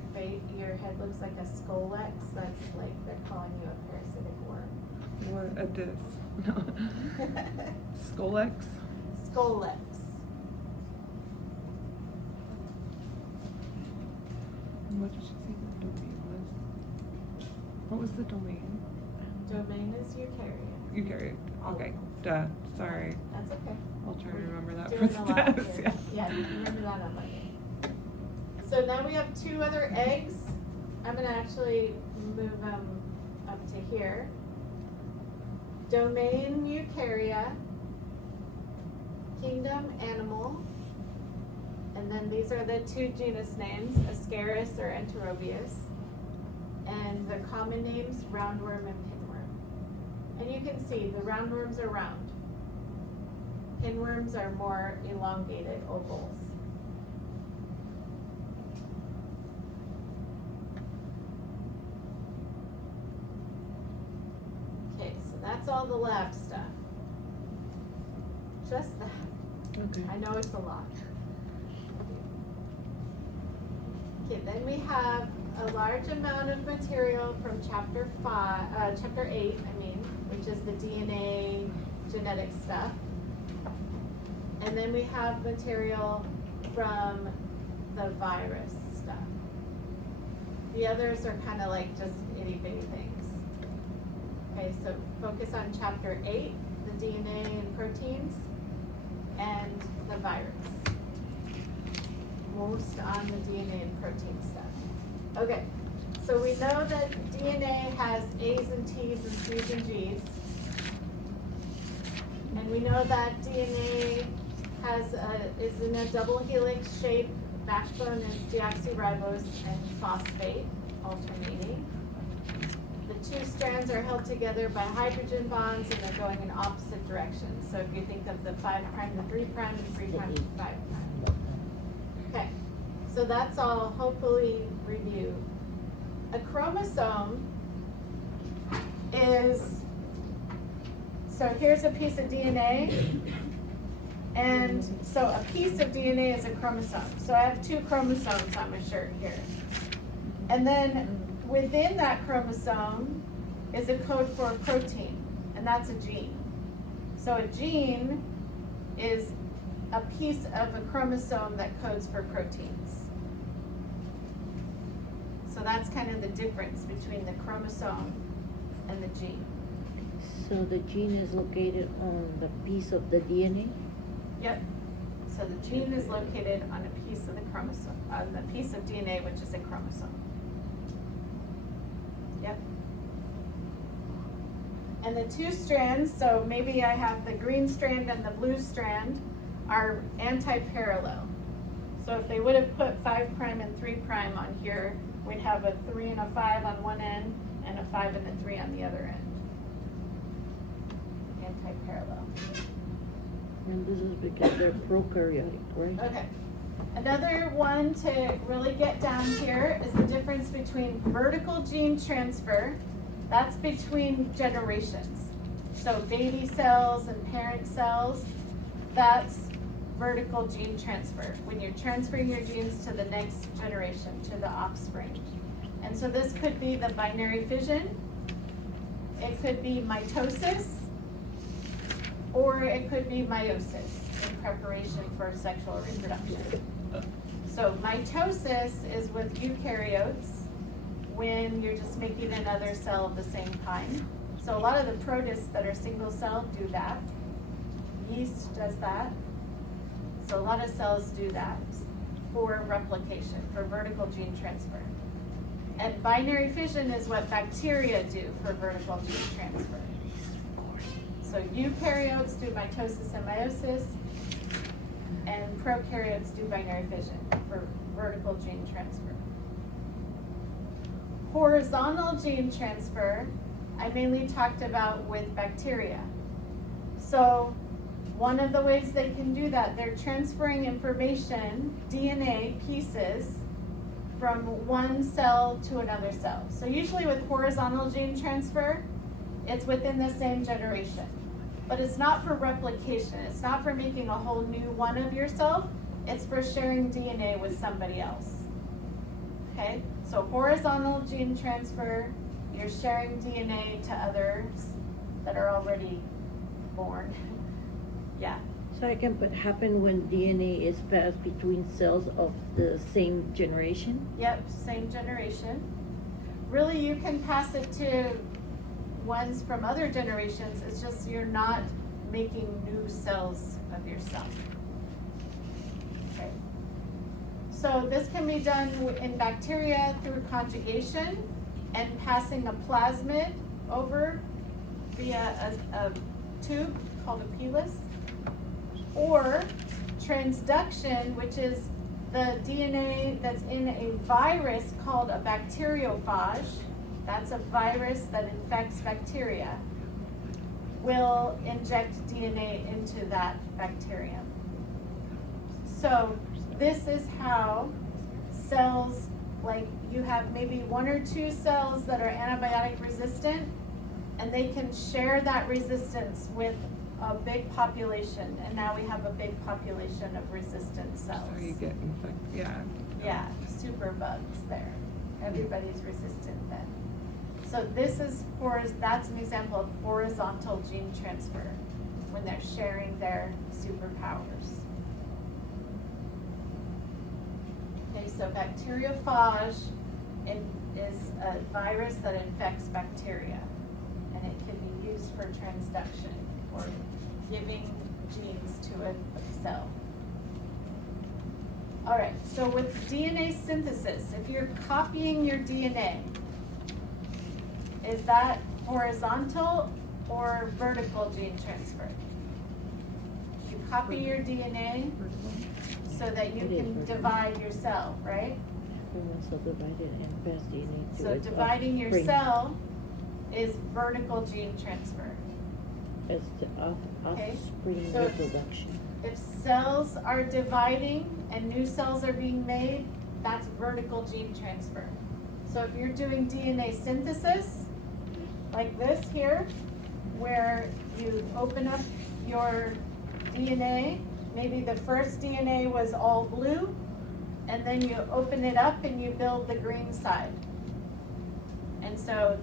head looks like a scolex, that's like they're calling you a parasitic worm. What a diss. No. Scolex? Scolex. What did she say the domain was? What was the domain? Domain is eukarya. You carry it. Okay. Duh. Sorry. That's okay. I'll try to remember that for Doing the a lot test. here. Yeah, you can remember that on Monday. So now we have 2 other eggs. I'm gonna actually move them up to here. domain eukarya, kingdom animal, and then these are the two genus names, Ascaris or Enterobius, and the common names, roundworm and pinworm. And you can see the roundworms are round. Pinworms are more elongated ovals. Okay, so that's all the lab stuff. Just that. Okay. I know it's a lot. Okay, then we have a large amount of material from chapter 8, which is the DNA genetic stuff. And then we have material from the virus stuff. The others are kind of like just itty bitty things. Okay, so focus on chapter 8, the DNA and proteins, and the virus. Most on the DNA and protein stuff. Okay, so we know that DNA has A's and T's and C's and G's. And we know that DNA is in a double helix shape. Backbone is deoxyribose and phosphate alternating. The two strands are held together by hydrogen bonds and they're going in opposite directions. So if you think of the 5' to 3', and 3' to 5'. Okay, so that's all hopefully reviewed. A chromosome is, so here's a piece of DNA, and so a piece of DNA is a chromosome. So I have 2 chromosomes on my shirt here. And then within that chromosome is a code for a protein, and that's a gene. So a gene is a piece of a chromosome that codes for proteins. So that's kind of the difference between the chromosome and the gene. So the gene is located on the piece of the DNA? Yep. So the gene is located on a piece of the chromosome, on the piece of DNA, which is a chromosome. Yep. And the 2 strands, so maybe I have the green strand and the blue strand, are anti-parallel. So if they would have put 5' and 3' on here, we'd have a 3 and a 5 on one end and a 5 and a 3 on the other end. Anti-parallel. And this is because they're prokaryotic, right? Okay. Another one to really get down here is the difference between vertical gene transfer, that's between generations. So baby cells and parent cells, that's vertical gene transfer, when you're transferring your genes to the next generation, to the offspring. And so this could be the binary fission, it could be mitosis, or it could be meiosis in preparation for sexual reproduction. So mitosis is with eukaryotes when you're just making another cell of the same kind. So a lot of the protists that are single cell do that. Yeast does that. So a lot of cells do that for replication, for vertical gene transfer. And binary fission is what bacteria do for vertical gene transfer. So eukaryotes do mitosis and meiosis, and prokaryotes do binary fission for vertical gene transfer. Horizontal gene transfer, I mainly talked about with bacteria. So one of the ways they can do that, they're transferring information, DNA pieces, from one cell to another cell. So usually with horizontal gene transfer, it's within the same generation. But it's not for replication. It's not for making a whole new one of yourself. It's for sharing DNA with somebody else. Okay? So horizontal gene transfer, you're sharing DNA to others that are already born. Yeah. So it can happen when DNA is passed between cells of the same generation? Yep, same generation. Really, you can pass it to ones from other generations. It's just you're not making new cells of yourself. Okay. So this can be done in bacteria through conjugation and passing a plasmid over via a tube called a pelvis, or transduction, which is the DNA that's in a virus called a bacteriophage. That's a virus that infects bacteria. Will inject DNA into that bacterium. So this is how cells, like you have maybe 1 or 2 cells that are antibiotic resistant, and they can share that resistance with a big population, and now we have a big population of resistant cells. So you get infected, yeah. Yeah, super bugs there. Everybody's resistant then. So this is, that's an example of horizontal gene transfer, when they're sharing their superpowers. Okay, so bacteriophage is a virus that infects bacteria, and it can be used for transduction, or giving genes to a cell. All right, so with DNA synthesis, if you're copying your DNA, is that horizontal or vertical gene transfer? You copy your DNA so that you It is can vertical. divide your cell, right? So divided and pass DNA to So its dividing your offspring. cell is vertical gene transfer. It's the Okay. offspring So if- reproduction. If cells are dividing and new cells are being made, that's vertical gene transfer. So if you're doing DNA synthesis, like this here, where you open up your DNA, maybe the first DNA was all blue, and then you open it up and you build the green side. And so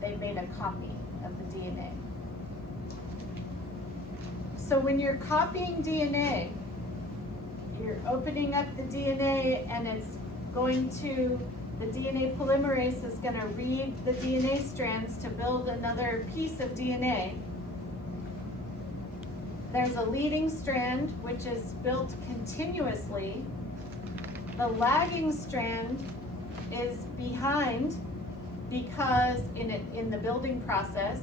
they made a copy of the DNA. So when you're copying DNA, you're opening up the DNA and it's going to, the DNA polymerase is going to read the DNA strands to build another piece of DNA. There's a leading strand which is built continuously. The lagging strand is behind because in the building process,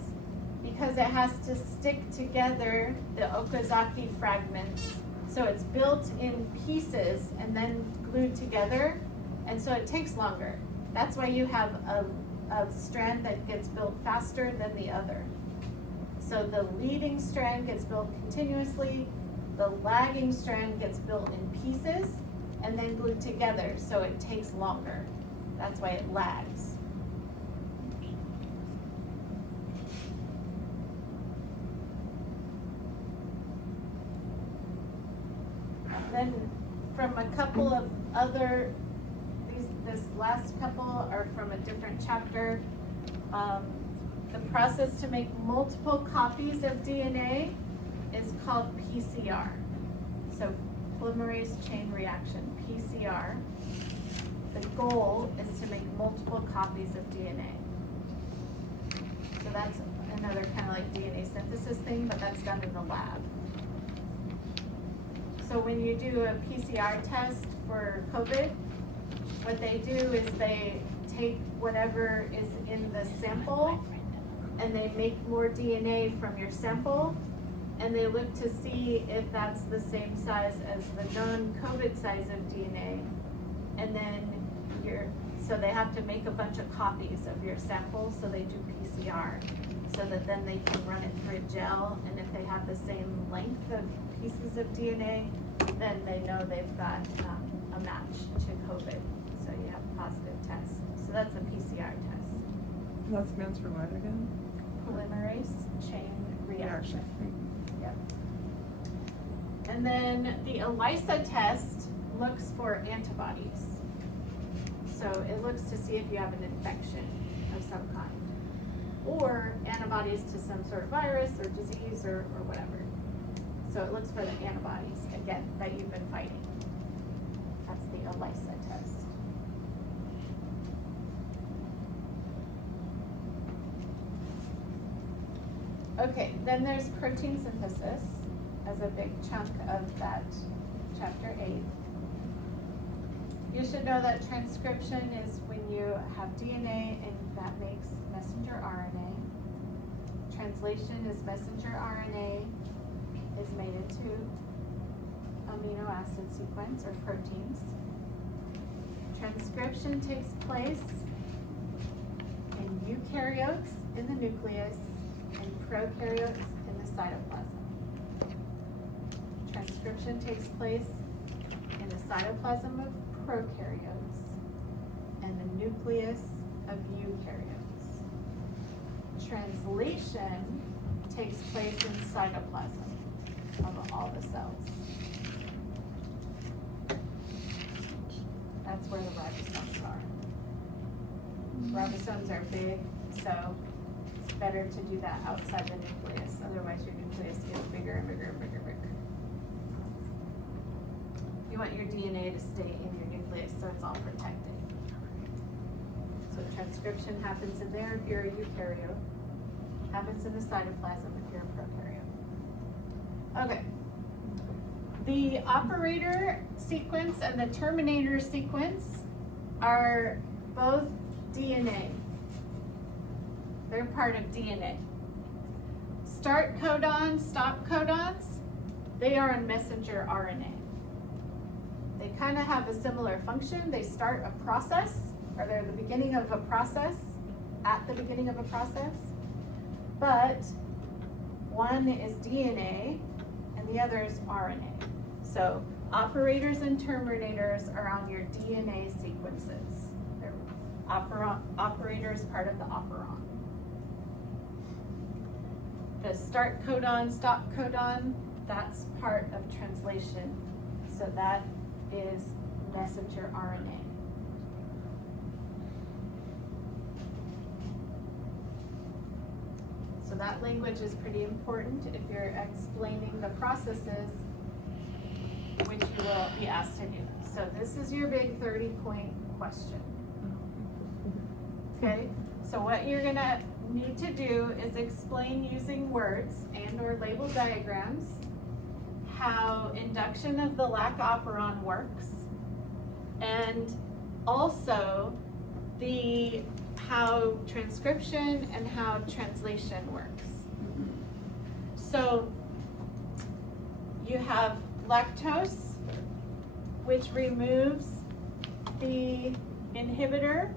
because it has to stick together the Okazaki fragments. So it's built in pieces and then glued together, and so it takes longer. That's why you have a strand that gets built faster than the other. So the leading strand gets built continuously, the lagging strand gets built in pieces and then glued together, so it takes longer. That's why it lags. Then from a couple of other, this last couple are from a different chapter. The process to make multiple copies of DNA is called PCR. So polymerase chain reaction, PCR. The goal is to make multiple copies of DNA. So that's another kind of like DNA synthesis thing, but that's done in the lab. So when you do a PCR test for COVID, what they do is they take whatever is in the sample and they make more DNA from your sample, and they look to see if that's the same size as the non-COVID size of DNA. And then so they have to make a bunch of copies of your sample, so they do PCR, so that then they can run it through a gel, and if they have the same length of pieces of DNA, then they know they've got a match to COVID. So you have a positive test. So that's a PCR test. That stands for what again? Polymerase chain reaction. Yep. And then the ELISA test looks for antibodies. So it looks to see if you have an infection of some kind, or antibodies to some sort of virus or disease or whatever. So it looks for the antibodies, again, that you've been fighting. That's the ELISA test. Okay, then there's protein synthesis as a big chunk of that chapter 8. You should know that transcription is when you have DNA and that makes messenger RNA. translation is messenger RNA is made into amino acid sequence or proteins. Transcription takes place in eukaryotes in the nucleus and prokaryotes in the cytoplasm. Transcription takes place in the cytoplasm of prokaryotes and the nucleus of eukaryotes. Translation takes place in cytoplasm of all the cells. That's where the ribosomes are. Ribosomes are big, so it's better to do that outside the nucleus, otherwise your nucleus gets bigger and bigger and bigger and bigger. You want your DNA to stay in your nucleus so it's all protected. So transcription happens in there if you're a eukaryote, happens in the cytoplasm if you're a prokaryote. Okay. The operator sequence and the terminator sequence are both DNA. They're part of DNA. Start codon, stop codons, they are in messenger RNA. They kind of have a similar function. They start a process, or they're the beginning of a process, at the beginning of a process. But one is DNA and the other is RNA. So operators and terminators are on your DNA sequences. They're operators part of the operon. The start codon, stop codon, that's part of translation. So that is messenger RNA. So that language is pretty important if you're explaining the processes which you will be asked to do. So this is your big 30-point question. Okay, so what you're gonna need to do is explain using words and or label diagrams how induction of the lac operon works, and also how transcription and how translation works. So you have lactose, which removes the inhibitor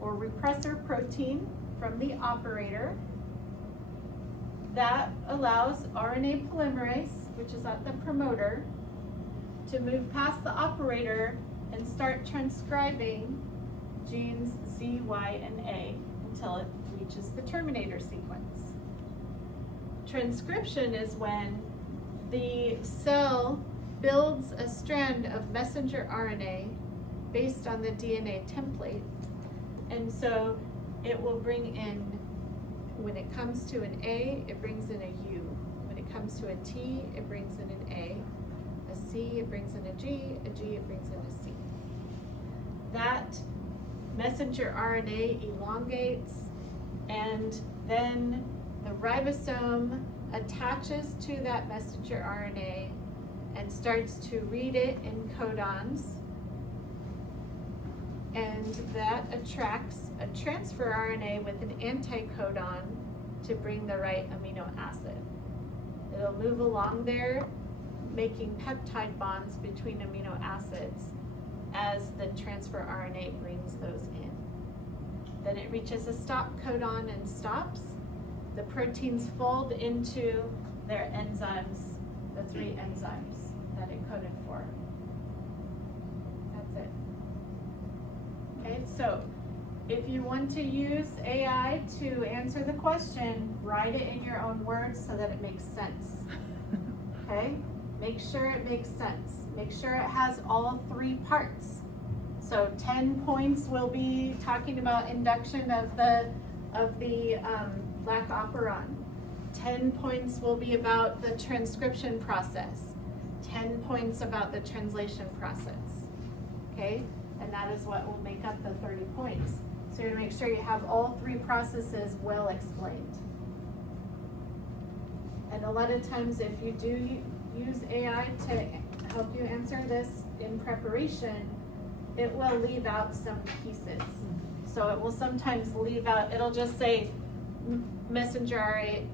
or repressor protein from the operator. That allows RNA polymerase, which is at the promoter, to move past the operator and start transcribing genes C, Y, and A until it reaches the terminator sequence. Transcription is when the cell builds a strand of messenger RNA based on the DNA template. And so it will bring in, when it comes to an A, it brings in a U. When it comes to a T, it brings in an A C, it brings in a G, it brings in a C. That messenger RNA elongates, and then the ribosome attaches to that messenger RNA and starts to read it in codons, and that attracts a transfer RNA with an anticodon to bring the right amino acid. It'll move along there, making peptide bonds between amino acids as the transfer RNA brings those in. Then it reaches a stop codon and stops. The proteins fold into their enzymes, the 3 enzymes that it coded for. That's it. Okay, so if you want to use AI to answer the question, write it in your own words so that it makes sense. Okay? Make sure it makes sense. Make sure it has all 3 parts. So 10 points will be talking about induction of the lac operon. 10 points will be about the transcription process. 10 points about the translation process. Okay? And that is what will make up the 30 points. So you're gonna make sure you have all 3 processes well explained. And a lot of times if you do use AI to help you answer this in preparation, it will leave out some pieces. So it will sometimes leave out, it'll just say messenger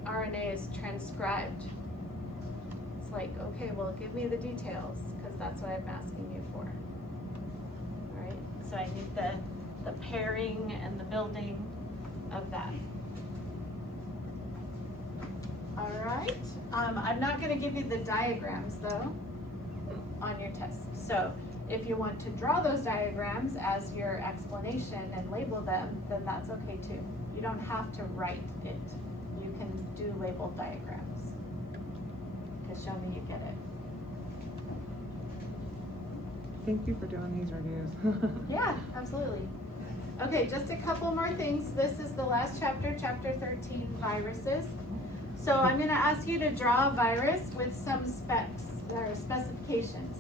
RNA is transcribed. It's like, okay, well, give me the details, because that's what I'm asking you for. All right, so I need the pairing and the building of that. All right, I'm not gonna give you the diagrams though on your test. So if you want to draw those diagrams as your explanation and label them, then that's okay too. You don't have to write it. You can do labeled diagrams to show me you get it. Thank you for doing these reviews. Yeah, absolutely. Okay, just a couple more things. This is the last chapter, chapter 13, viruses. So I'm gonna ask you to draw a virus with some specs or specifications.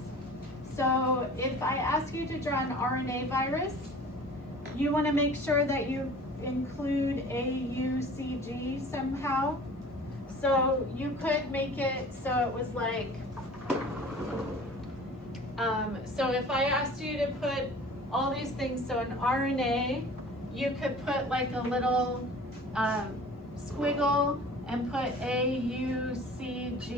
So if I ask you to draw an RNA virus, you wanna make sure that you include AUCG somehow. So you could make it so it was like, so if I asked you to put all these things, so an RNA, you could put like a little squiggle and put AUCG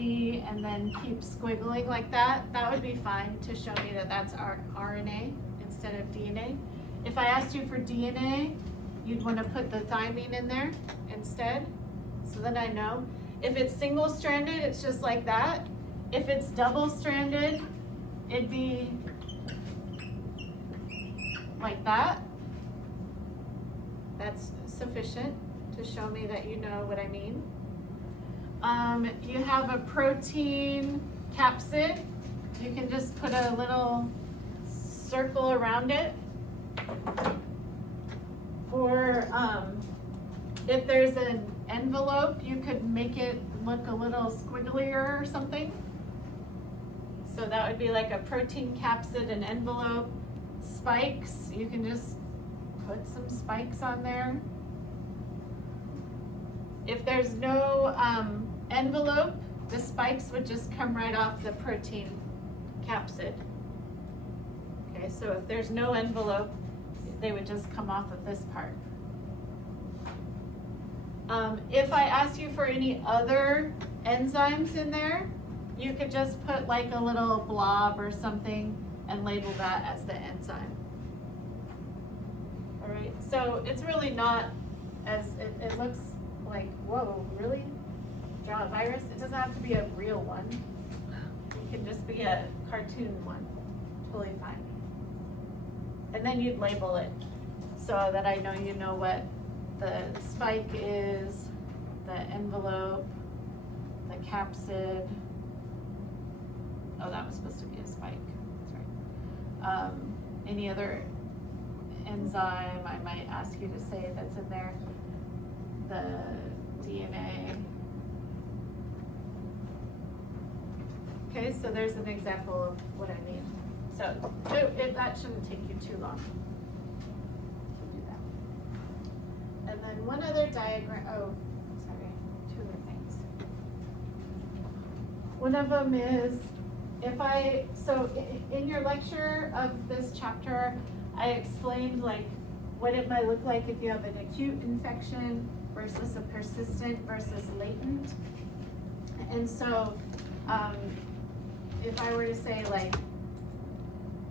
and then keep squiggling like that. That would be fine to show me that that's our RNA instead of DNA. If I asked you for DNA, you'd want to put the thymine in there instead, so that I know. If it's single-stranded, it's just like that. If it's double-stranded, it'd be like that. That's sufficient to show me that you know what I mean. You have a protein capsid. You can just put a little circle around it. For if there's an envelope, you could make it look a little squigglier or something. So that would be like a protein capsid, an envelope. Spikes, you can just put some spikes on there. If there's no envelope, the spikes would just come right off the protein capsid. Okay, so if there's no envelope, they would just come off of this part. If I ask you for any other enzymes in there, you could just put like a little blob or something and label that as the enzyme. All right, so it's really not as, it looks like, whoa, really? Draw a virus? It doesn't have to be a real one. It can just be a cartoon one, totally fine. And then you'd label it so that I know you know what the spike is, the envelope, the capsid. Oh, that was supposed to be a spike. That's right. Any other enzyme I might ask you to say that's in there. The DNA. Okay, so there's an example of what I mean. So that shouldn't take you too long to do that. And then one other diagram, oh, sorry, two other things. One of them is, in your lecture of this chapter, I explained like what it might look like if you have an acute infection versus a persistent versus latent. And so, if I were to say like,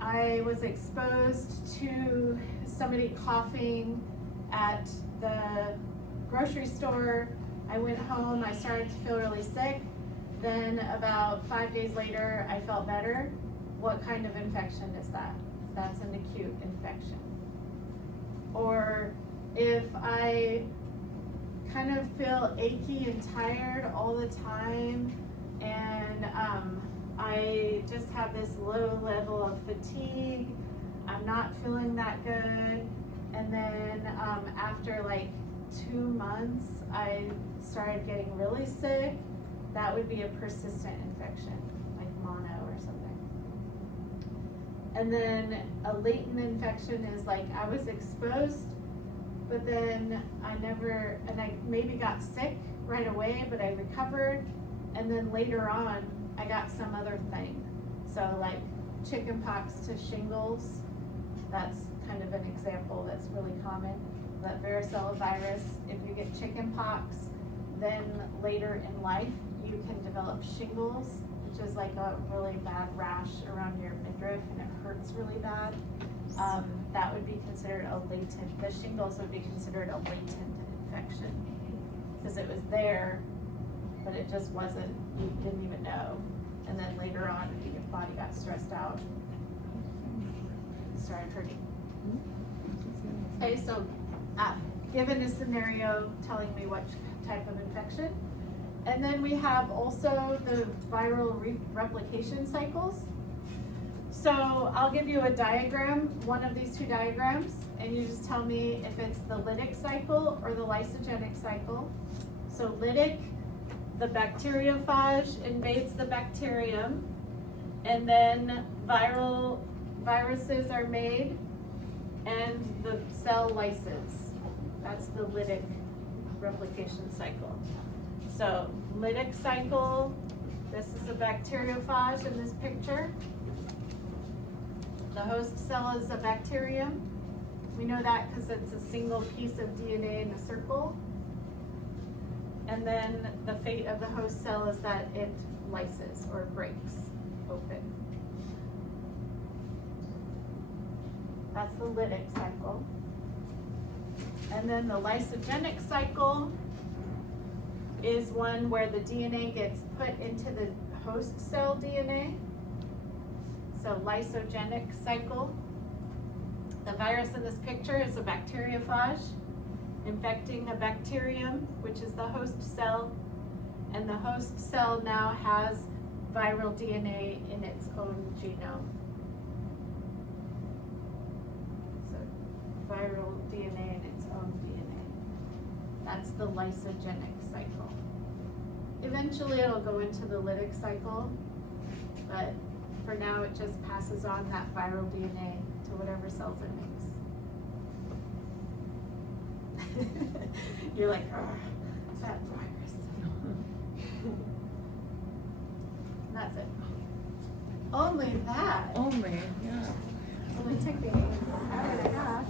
I was exposed to somebody coughing at the grocery store, I went home, I started to feel really sick, then about 5 days later, I felt better. What kind of infection is that? That's an acute infection. Or if I kind of feel achy and tired all the time, and I just have this low level of fatigue, I'm not feeling that good, and then after like 2 months, I started getting really sick, that would be a persistent infection, like mono or something. And then a latent infection is like I was exposed, but then I maybe got sick right away, but I recovered, and then later on I got some other thing. So like chickenpox to shingles, That's kind of an example that's really common. That varicella virus, if you get chicken pox, then later in life, you can develop shingles, which is like a really bad rash around your midriff and it hurts really bad. That would be considered a latent, the shingles would be considered a latent infection. Because it was there, but it just wasn't, you didn't even know. And then later on, your body got stressed out, it started hurting. Okay, so given a scenario telling me what type of infection. And then we have also the viral replication cycles. So I'll give you a diagram, one of these two diagrams, and you just tell me if it's the lytic cycle or the lysogenic cycle. So lytic, the bacteriophage invades the bacterium, and then viruses are made, and the cell lyses. That's the lytic replication cycle. So lytic cycle, this is a bacteriophage in this picture. The host cell is a bacterium. We know that because it's a single piece of DNA in a circle. And then the fate of the host cell is that it lyses or breaks open. That's the lytic cycle. And then the lysogenic cycle is one where the DNA gets put into the host cell DNA. So lysogenic cycle. The virus in this picture is a bacteriophage infecting a bacterium, which is the host cell, and the host cell now has viral DNA in its own genome. So viral DNA in its own DNA. That's the lysogenic cycle. Eventually it'll go into the lytic cycle, but for now it just passes on that viral DNA to whatever cells it makes. You're like, that virus. And that's it. Only that. Only, yeah. Only took me an hour and a half.